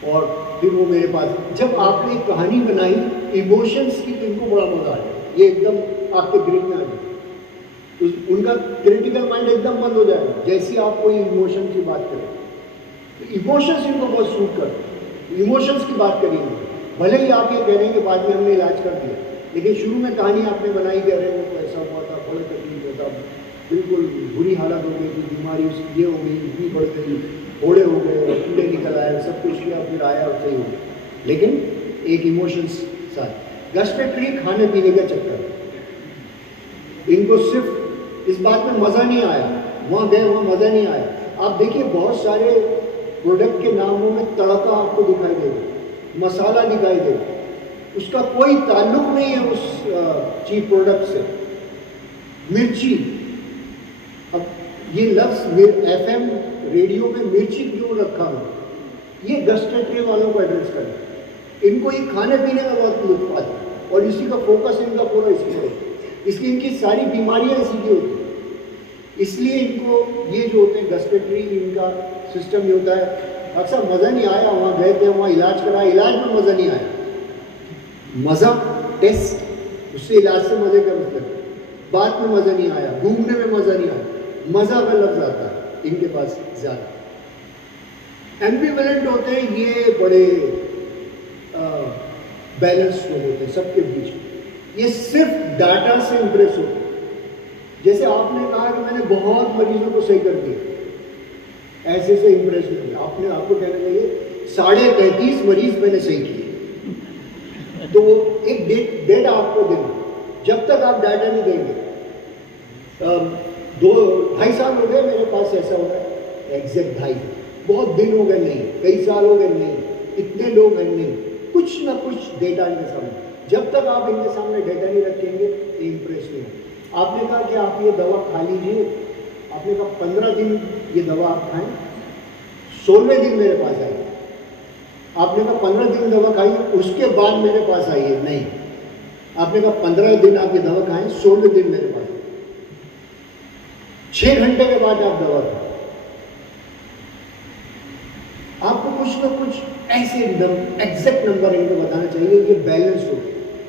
और फिर वो मेरे पास, जब आपने एक कहानी बनाई इमोशंस की, तो इनको बड़ा मजा आया, ये एकदम आपके ग्रिप में आ गया, तो उनका क्रिटिकल माइंड एकदम बंद हो जाएगा जैसे आप कोई इमोशन की बात करें। तो इमोशंस इनको बहुत सूट करते, इमोशंस की बात करिए। भले ही आप ये कह रहे हैं कि बाद में हमने इलाज कर दिया, लेकिन शुरू में कहानी आपने बनाई, कह रहे हो तो ऐसा हुआ था, बड़े तकलीफ होता, बिल्कुल बुरी हालत हो गई थी, बीमारी उसकी ये हो गई, इतनी बढ़ गई, फोड़े हो गए, कीड़े निकल आए, सब कुछ किया, फिर आया और सही हो गया। लेकिन एक इमोशंस साथ। गैस्ट्रेटरी खाने पीने का चक्कर, इनको सिर्फ इस बात में मज़ा नहीं आया, वहाँ गए वहाँ मज़ा नहीं आया। आप देखिए बहुत सारे प्रोडक्ट के नामों में तड़का आपको दिखाई देगा, मसाला दिखाई देगा, उसका कोई ताल्लुक नहीं है उस चीप प्रोडक्ट से। मिर्ची, अब ये लफ्ज़ FM रेडियो में मिर्ची क्यों रखा हो, ये गैस्ट्रेटरी वालों को एड्रेस करें। इनको ये खाने पीने का बहुत लुत्फ आता है और इसी का फोकस इनका पूरा इसी पर है, इसलिए इनकी सारी बीमारियां इसी की होती हैं। इसलिए इनको ये जो होते हैं गैस्ट्रेटरी, इनका सिस्टम ये होता है। अक्सर मज़ा नहीं आया, वहाँ गए थे, वहाँ इलाज कराया, इलाज में मज़ा नहीं आया। मज़ा टेस्ट, उससे इलाज से मज़े का मतलब, बात में मज़ा नहीं आया, घूमने में मज़ा नहीं आया, मज़ा का लफ्ज़ आता है इनके पास ज़्यादा। एम्बिवेलेंट होते हैं ये, बड़े बैलेंस लोग होते हैं सबके बीच में, ये सिर्फ डाटा से इंप्रेस होते हैं। जैसे आपने कहा कि मैंने बहुत मरीजों को सही कर दिया, ऐसे से इंप्रेस नहीं, आपने आपको कहना चाहिए 33.5 मरीज मैंने सही किए। तो एक डेट आपको देना, जब तक आप डाटा नहीं देंगे। 2-2.5 साल हो गए मेरे पास ऐसा हो रहा है, एग्जैक्ट 2.5, बहुत दिन हो गए नहीं, कई साल हो गए नहीं, इतने लोग हैं नहीं, कुछ ना कुछ डेटा इनके सामने। जब तक आप इनके सामने डेटा नहीं रखेंगे ये इंप्रेस नहीं होगा। आपने कहा कि आप ये दवा खा लीजिए, आपने कहा 15 दिन ये दवा आप खाएं, 16वें दिन मेरे पास आइए। आपने कहा 15 दिन दवा खाइए, उसके बाद मेरे पास आइए, नहीं, आपने कहा 15 दिन आप ये दवा खाएं, 16वें दिन मेरे पास, 6 घंटे के बाद आप दवा खाएं। आपको कुछ ना कुछ ऐसे एग्जैक्ट नंबर इनको बताना चाहिए, ये बैलेंस हो।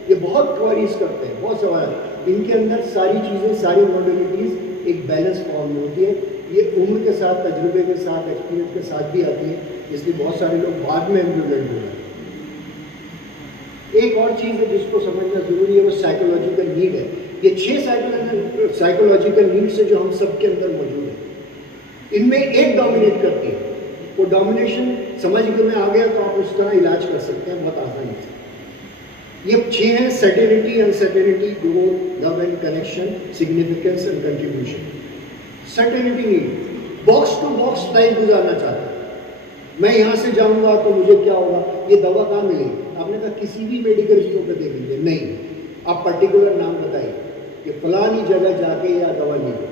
ये बहुत क्वेरीज करते हैं, बहुत सवाल, इनके अंदर सारी चीज़ें, सारी मॉडलिटीज़ एक बैलेंस फॉर्म में होती है। ये उम्र के साथ, तजुर्बे के साथ, एक्सपीरियंस के साथ भी आती है, इसलिए बहुत सारे लोग बाद में एम्बिवेलेंट हो जाते हैं। एक और चीज़ है जिसको समझना जरूरी है, वो साइकोलॉजिकल नीड है। ये 6 साइकोलॉजिकल नीड्स है जो हम सबके अंदर मौजूद है, इनमें एक डोमिनेट करती है। वो डोमिनेशन समझ में आ गया तो आप उस तरह इलाज कर सकते हैं बहुत आसानी से। ये 6 हैं: certainty, uncertainty, growth, love and connection, significance and contribution. Certainty need, box to box life गुजारना चाहता है। मैं यहाँ से जाऊँगा तो मुझे क्या होगा, ये दवा कहाँ मिलेगी? आपने कहा किसी भी मेडिकल स्टोर पर देख लीजिए, नहीं, आप पर्टिकुलर नाम बताइए कि फलानी जगह जाके या दवा लीजिए,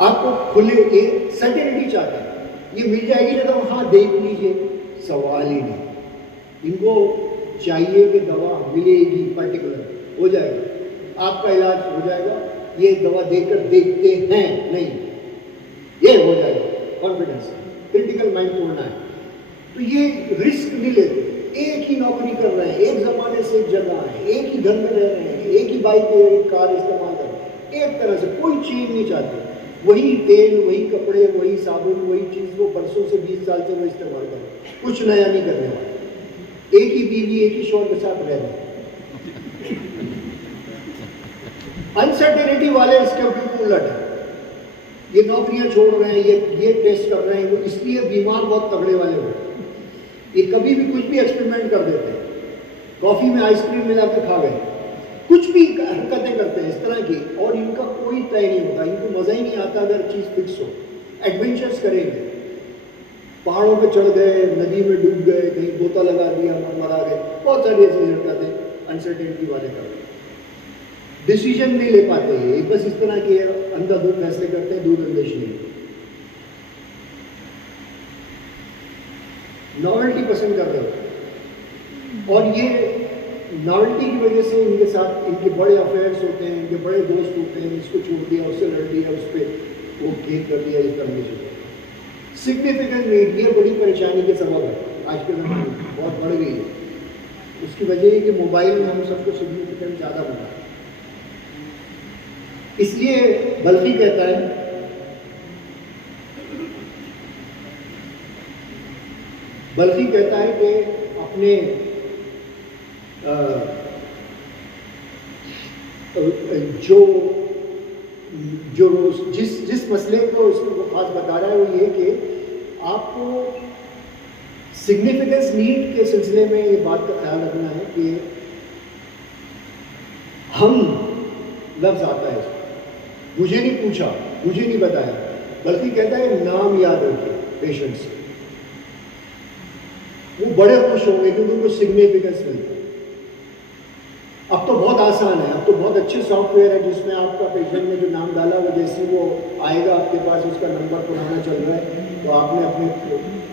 आपको खुले ये सर्टेनिटी चाहते हैं, ये मिल जाएगी ना, तो हाँ देख लीजिए, सवाल ही नहीं। इनको चाहिए कि दवा मिलेगी, पर्टिकुलर हो जाएगा, आपका इलाज हो जाएगा, ये दवा देकर देखते हैं नहीं, ये हो जाएगा, कॉन्फिडेंस, क्रिटिकल माइंड तोड़ना है। तो ये रिस्क नहीं लेते, एक ही नौकरी कर रहे हैं, एक ज़माने से एक जगह है, एक ही घर में रह रहे हैं, एक ही बाइक एक कार इस्तेमाल कर रहे हैं, एक तरह से कोई चेंज नहीं चाहते, वही तेल, वही कपड़े, वही साबुन, वही चीज़ वो बरसों से 20 साल से वो इस्तेमाल कर रहे हैं, कुछ नया नहीं करने वाले, एक ही बीवी एक ही शौहर के साथ रह रहे हैं। अनसर्टेनिटी वाले इसके बिल्कुल उलट है, ये नौकरियां छोड़ रहे हैं, ये टेस्ट कर रहे हैं, इसलिए बीमार बहुत तगड़े वाले हो रहे हैं। ये कभी भी कुछ भी एक्सपेरिमेंट कर देते हैं, कॉफ़ी में आइसक्रीम मिला के खा गए, कुछ भी हरकतें करते हैं इस तरह की, और इनका कोई तय नहीं होता, इनको मज़ा ही नहीं आता अगर चीज़ फिक्स हो। एडवेंचर्स करेंगे, पहाड़ों पे चढ़ गए, नदी में डूब गए, कहीं गोता लगा दिया, मरा गए, बहुत सारी ऐसी हरकतें अनसर्टेनिटी वाले करते हैं। डिसीजन नहीं ले पाते ये, बस इस तरह के अंधाधुंध फैसले करते हैं, दूरअंदेशी नहीं। नॉवेल्टी पसंद कर रहे हो, और ये नॉवेल्टी की वजह से इनके साथ इनके बड़े अफेयर्स होते हैं, इनके बड़े दोस्त होते हैं, इसको छोड़ दिया, उससे लड़ दिया, उस पर वो खेत कर दिया, इस तरह की चीज़ें। सिग्निफिकेंट नीड ये बड़ी परेशानी के सबब है, आज के ज़माने में बहुत बढ़ गई है। उसकी वजह है कि मोबाइल में हम सबको सिग्निफिकेंट ज़्यादा बना है। इसलिए बल्कि कहता है कि अपने जो जिस मसले को उसको खास बता रहा है वो ये कि आपको सिग्निफिकेंस नीड के सिलसिले में ये बात का ख्याल रखना है कि हम लफ्ज़ आता है, मुझे नहीं पूछा, मुझे नहीं बताया, बल्कि कहता है नाम याद रखिए पेशेंट से, वो बड़े खुश होंगे क्योंकि उनको सिग्निफिकेंस मिलता है। अब तो बहुत आसान है, अब तो बहुत अच्छे सॉफ्टवेयर है जिसमें आपका पेशेंट ने जो नाम डाला वो जैसे वो आएगा आपके पास, उसका नंबर पुराना चल रहा है तो आपने अपने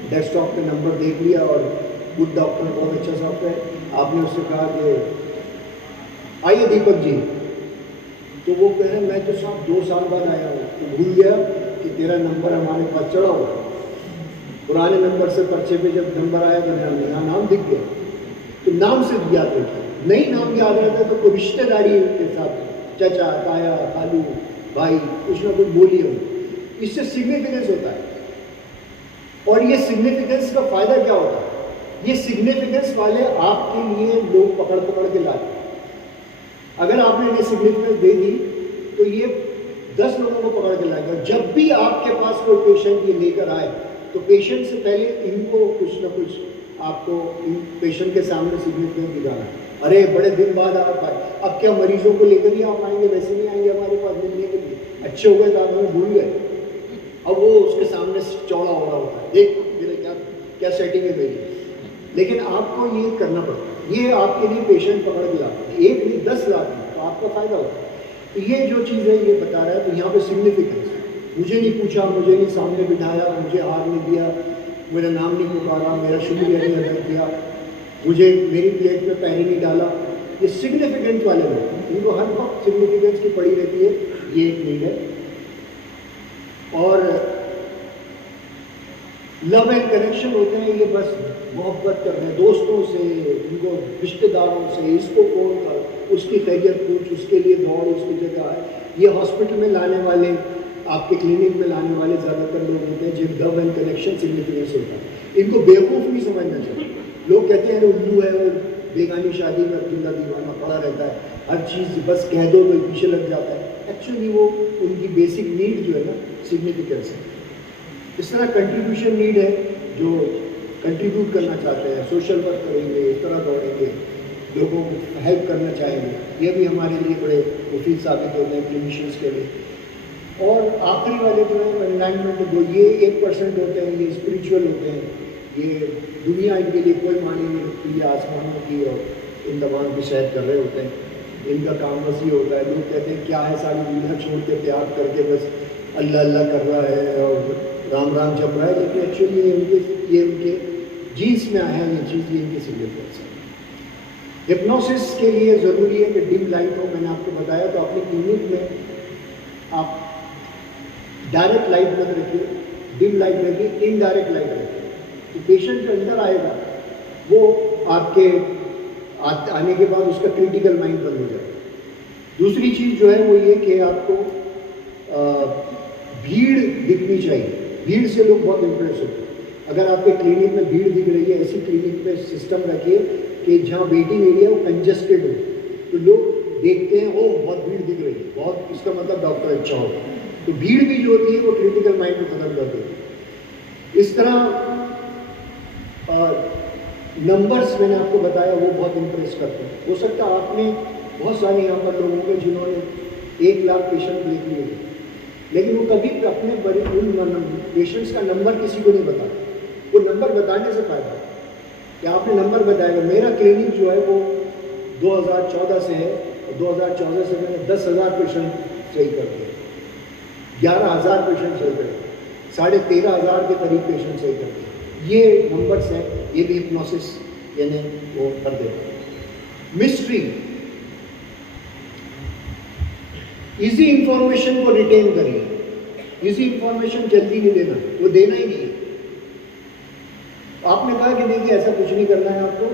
डेस्कटॉप पे नंबर देख लिया, और गुड डॉक्टर बहुत अच्छा सॉफ्टवेयर, आपने उससे कहा कि आइए दीपक जी, तो वो कह रहे हैं मैं तो साहब 2 साल बाद आया हूँ, तो भूल गया कि तेरा नंबर हमारे पास चढ़ा हुआ है, पुराने नंबर से पर्चे पे जब नंबर आया तो यहाँ नाम दिख गया, तो नाम से याद रखिए। नहीं नाम याद रहता तो कोई रिश्तेदारी के साथ चाचा, ताया, खालू, भाई, कुछ ना कुछ बोलिए हो, इससे सिग्निफिकेंस होता है। और ये सिग्निफिकेंस का फ़ायदा क्या होता है, ये सिग्निफिकेंस वाले आपके लिए लोग पकड़ पकड़ के लाते हैं। अगर आपने इन्हें सिग्निफिकेंस दे दी तो ये 10 लोगों को पकड़ के लाएगा। जब भी आपके पास कोई पेशेंट ये लेकर आए तो पेशेंट से पहले इनको कुछ ना कुछ आपको इन पेशेंट के सामने सिग्निफिकेंस दिखाना है। अरे बड़े दिन बाद आप आए, अब क्या मरीजों को लेकर ही आप आएंगे, वैसे नहीं आएंगे हमारे पास मिलने के लिए, अच्छे हो गए तो आप हमें भूल गए। अब वो उसके सामने चौड़ा हो रहा होता है, देख मेरे क्या सेटिंग है मेरी, लेकिन आपको ये करना पड़ता है। ये आपके लिए पेशेंट पकड़ के लाते हैं, 1 नहीं 10 लाख में, तो आपका फ़ायदा होता है। तो ये जो चीज़ है ये बता रहा है, तो यहाँ पे सिग्निफिकेंस, मुझे नहीं पूछा, मुझे नहीं सामने बिठाया, मुझे हार नहीं दिया, मेरा नाम नहीं पुकारा, मेरा शुक्रिया नहीं अदा किया, मुझे मेरी प्लेट में पैर नहीं डाला, ये सिग्निफिकेंट वाले लोग, इनको हर वक्त सिग्निफिकेंस की पड़ी रहती है, ये एक नीड है। और लव एंड कनेक्शन होते हैं, ये बस मोहब्बत कर रहे हैं दोस्तों से, उनको रिश्तेदारों से, इसको फ़ोन कर, उसकी खैरियत पूछ, उसके लिए दौड़, उसकी जगह है। ये हॉस्पिटल में लाने वाले, आपके क्लिनिक में लाने वाले ज़्यादातर लोग होते हैं जिन लव एंड कनेक्शन सिग्निफिकेंस होता है। इनको बेवकूफ़ नहीं समझना चाहिए। लोग कहते हैं उल्लू है, वो बेगानी शादी में अब्दुल्ला दीवाना पड़ा रहता है, हर चीज़ बस कह दो तो पीछे लग जाता है। एक्चुअली वो उनकी बेसिक नीड जो है ना सिग्निफिकेंस है। इस तरह कंट्रीब्यूशन नीड है, जो कंट्रीब्यूट करना चाहते हैं, सोशल वर्क करेंगे, इस तरह दौड़ेंगे, लोगों को हेल्प करना चाहेंगे, ये भी हमारे लिए बड़े मुफीद साबित होते हैं क्लिनिशियंस के लिए। और आखिरी वाले जो है एनलाइनमेंट, जो ये 1% होते हैं, ये स्पिरिचुअल होते हैं, ये दुनिया इनके लिए कोई मानी नहीं रखती, ये आसमानों की और इन तमाम की सैर कर रहे होते हैं, इनका काम बस ये होता है। लोग कहते हैं क्या है, सारी दुनिया छोड़ के त्याग करके बस अल्लाह अल्लाह कर रहा है और राम राम जप रहा है, लेकिन एक्चुअली ये उनके जीन्स में आया है ये चीज़, ये इनकी सिग्निफिकेंस है। हिप्नोसिस के लिए ज़रूरी है कि डिम लाइट हो, मैंने आपको बताया। तो अपनी क्लिनिक में आप डायरेक्ट लाइट मत रखिए, डिम लाइट रखिए, इनडायरेक्ट लाइट रखिए। तो पेशेंट जो अंदर आएगा वो आपके आने के बाद उसका क्रिटिकल माइंड बंद हो जाएगा। दूसरी चीज़ जो है वो ये कि आपको भीड़ दिखनी चाहिए। भीड़ से लोग बहुत इम्प्रेस होते हैं। अगर आपके क्लिनिक में भीड़ दिख रही है, ऐसी क्लिनिक में सिस्टम रखिए कि जहाँ वेटिंग एरिया वो कंजस्टेड हो, तो लोग देखते हैं ओह बहुत भीड़ दिख रही है, बहुत, इसका मतलब डॉक्टर अच्छा हो। तो भीड़ भी जो होती है वो क्रिटिकल माइंड को खत्म कर देती है। इस तरह नंबर्स मैंने आपको बताया वो बहुत इम्प्रेस करते हैं। हो सकता है आपने बहुत सारे यहाँ पर लोग होंगे जिन्होंने 1 लाख पेशेंट देख लिए, लेकिन वो कभी अपने बड़े उन पेशेंट्स का नंबर किसी को नहीं बताते। वो नंबर बताने से फायदा है कि आपने नंबर बताएगा। मेरा क्लिनिक जो है वो 2014 से है, और 2014 से मैंने 10,000 पेशेंट सही कर दिए, 11,000 पेशेंट सही कर दिए, 13,500 के करीब पेशेंट सही कर दिए। ये नंबर्स हैं, ये भी हिप्नोसिस यानी वो कर देते हैं। मिस्ट्री, इजी इंफॉर्मेशन को रिटेन करिए। इजी इंफॉर्मेशन जल्दी नहीं देना, वो देना ही नहीं है। आपने कहा कि देखिए ऐसा कुछ नहीं करना है आपको,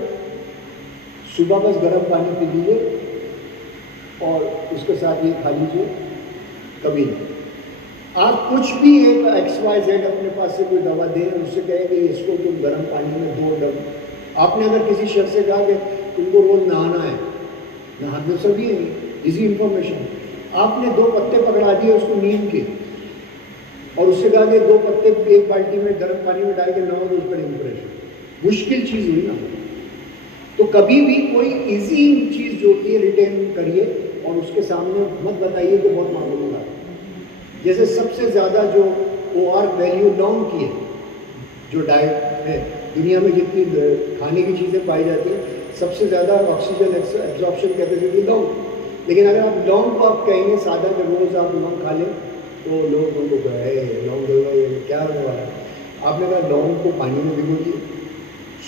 सुबह बस गर्म पानी पी लीजिए और उसके साथ ये खा लीजिए, कभी नहीं। आप कुछ भी एक XYZ अपने पास से कोई दवा दें, उससे कहें कि इसको तुम गर्म पानी में 2 डब। आपने अगर किसी शख्स से कहा कि तुमको रोज नहाना है, नहाना सभी है, इजी इंफॉर्मेशन। आपने 2 पत्ते पकड़ा दिए उसको नीम के, और उससे कहा कि 2 पत्ते एक बाल्टी में गर्म पानी में डाल के नहाओ, तो उस पर इंप्रेशन। मुश्किल चीज़ हुई ना। तो कभी भी कोई इजी चीज़ जो होती है रिटेन करिए, और उसके सामने मत बताइए कि बहुत मामूली बात है। जैसे सबसे ज़्यादा जो OR वैल्यू लौंग की है, जो डाइट में दुनिया में जितनी खाने की चीज़ें पाई जाती हैं, सबसे ज़्यादा ऑक्सीजन एब्जॉर्प्शन कैपेसिटी लौंग। लेकिन अगर आप लौंग को आप कहेंगे सादा कि रोज़ आप लौंग खा लें, तो लोग उनको कहे लौंग क्या हुआ है। आपने कहा लौंग को पानी में भिगोइए,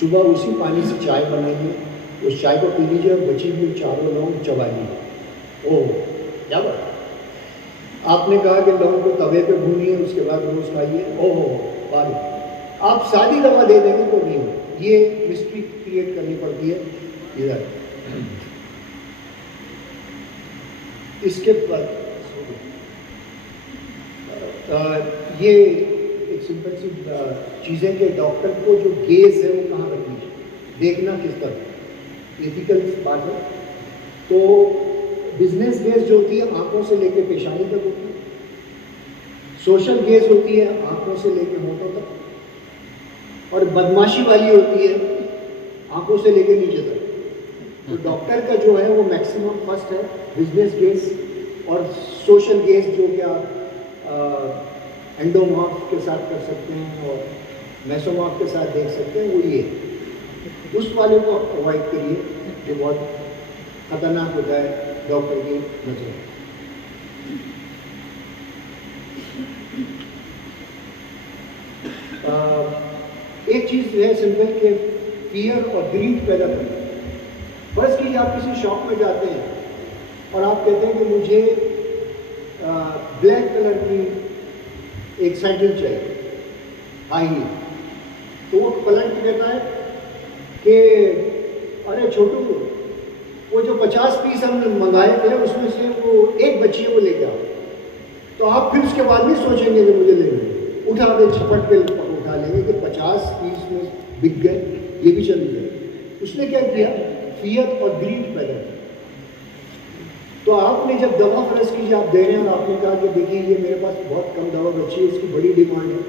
सुबह उसी पानी से चाय बनाइए, उस चाय को पी लीजिए और बची हुई 4 लौंग चबा लीजिए। ओह क्या बात। आपने कहा कि लौंग को तवे पे भूनिए, उसके बाद रोज़ खाइए। ओह बात, आप सादी दवा दे देंगे तो नहीं हो। ये मिस्ट्री क्रिएट करनी पड़ती है इधर। इसके पर ये एक सिंपल सी चीज़ें कि डॉक्टर को जो गेज है वो कहाँ रखनी चाहिए, देखना किस तरह, एथिकल बात है। तो बिजनेस गेज जो होती है आंखों से लेके पेशानी तक होती है, सोशल गेज होती है आंखों से लेके होठों तक, और बदमाशी वाली होती है आंखों से लेके नीचे तक। तो डॉक्टर का जो है वो मैक्सिमम फर्स्ट है बिजनेस गेज, और सोशल गेज जो कि आप एंडोमॉर्फ के साथ कर सकते हैं और मेसोमॉर्फ के साथ देख सकते हैं, वो ये उस वाले को अवॉइड करिए जो बहुत खतरनाक होता है डॉक्टर की नजर। एक चीज़ है सिंपल के फियर और ग्रीड पैदा करना। फर्स्ट कीजिए आप किसी शॉप में जाते हैं और आप कहते हैं कि मुझे ब्लैक कलर की एक सैंडल चाहिए, हाई हील। तो वो पलट के कहता है कि अरे छोटू, वो जो 50 पीस हमने मंगाए थे उसमें से वो एक बची है, वो लेके आओ। तो आप फिर उसके बाद नहीं सोचेंगे कि मुझे लेंगे, उठा के झपट पे उठा लेंगे कि 50 पीस में बिक गए, ये भी चल गए। उसने क्या किया, फियर और ग्रीड पैदा किया। तो आपने जब दवा फ्रेश कीजिए, आप दे रहे हैं और आपने कहा कि देखिए ये मेरे पास बहुत कम दवा बची है, इसकी बड़ी डिमांड है,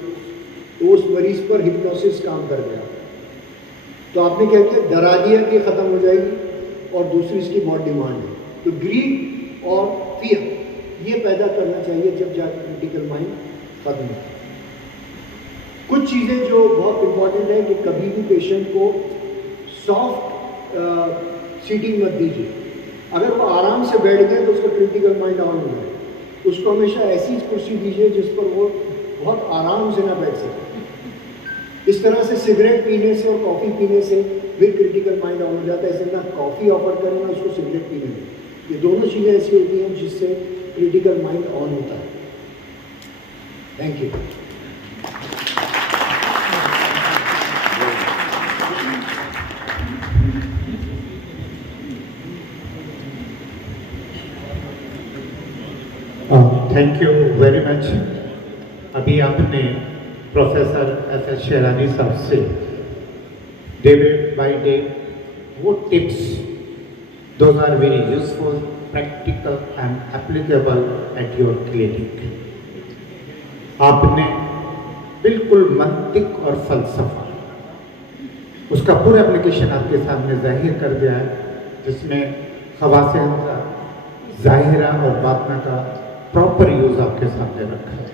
तो उस मरीज पर हिप्नोसिस काम कर गया। तो आपने क्या किया, डरा दिया कि ख़त्म हो जाएगी, और दूसरी इसकी बहुत डिमांड है। तो ग्रीड और फियर ये पैदा करना चाहिए जब जाकर क्रिटिकल माइंड खत्म हो। कुछ चीज़ें जो बहुत इंपॉर्टेंट है कि कभी भी पेशेंट को सॉफ्ट सीटिंग मत दीजिए। अगर वो आराम से बैठ गए तो उसका क्रिटिकल माइंड ऑन हो जाए। उसको हमेशा ऐसी कुर्सी दीजिए जिस पर वो बहुत आराम से ना बैठ सके। इस तरह से सिगरेट पीने से और कॉफ़ी पीने से फिर क्रिटिकल माइंड ऑन हो जाता है। ऐसे ना कॉफ़ी ऑफर करें ना उसको सिगरेट पीने में, ये दोनों चीज़ें ऐसी होती हैं जिससे क्रिटिकल माइंड ऑन होता है। Thank you. Thank you very much. अभी आपने प्रोफेसर एस शेरानी साहब से डे बाय डे वो tips, those are very useful, practical and applicable at your clinic. आपने बिल्कुल मंतिक और फलसफा उसका पूरा एप्लीकेशन आपके सामने जाहिर कर दिया है, जिसमें खवासे हमजा, जाहिरा और बातना का प्रॉपर यूज आपके सामने रखा है।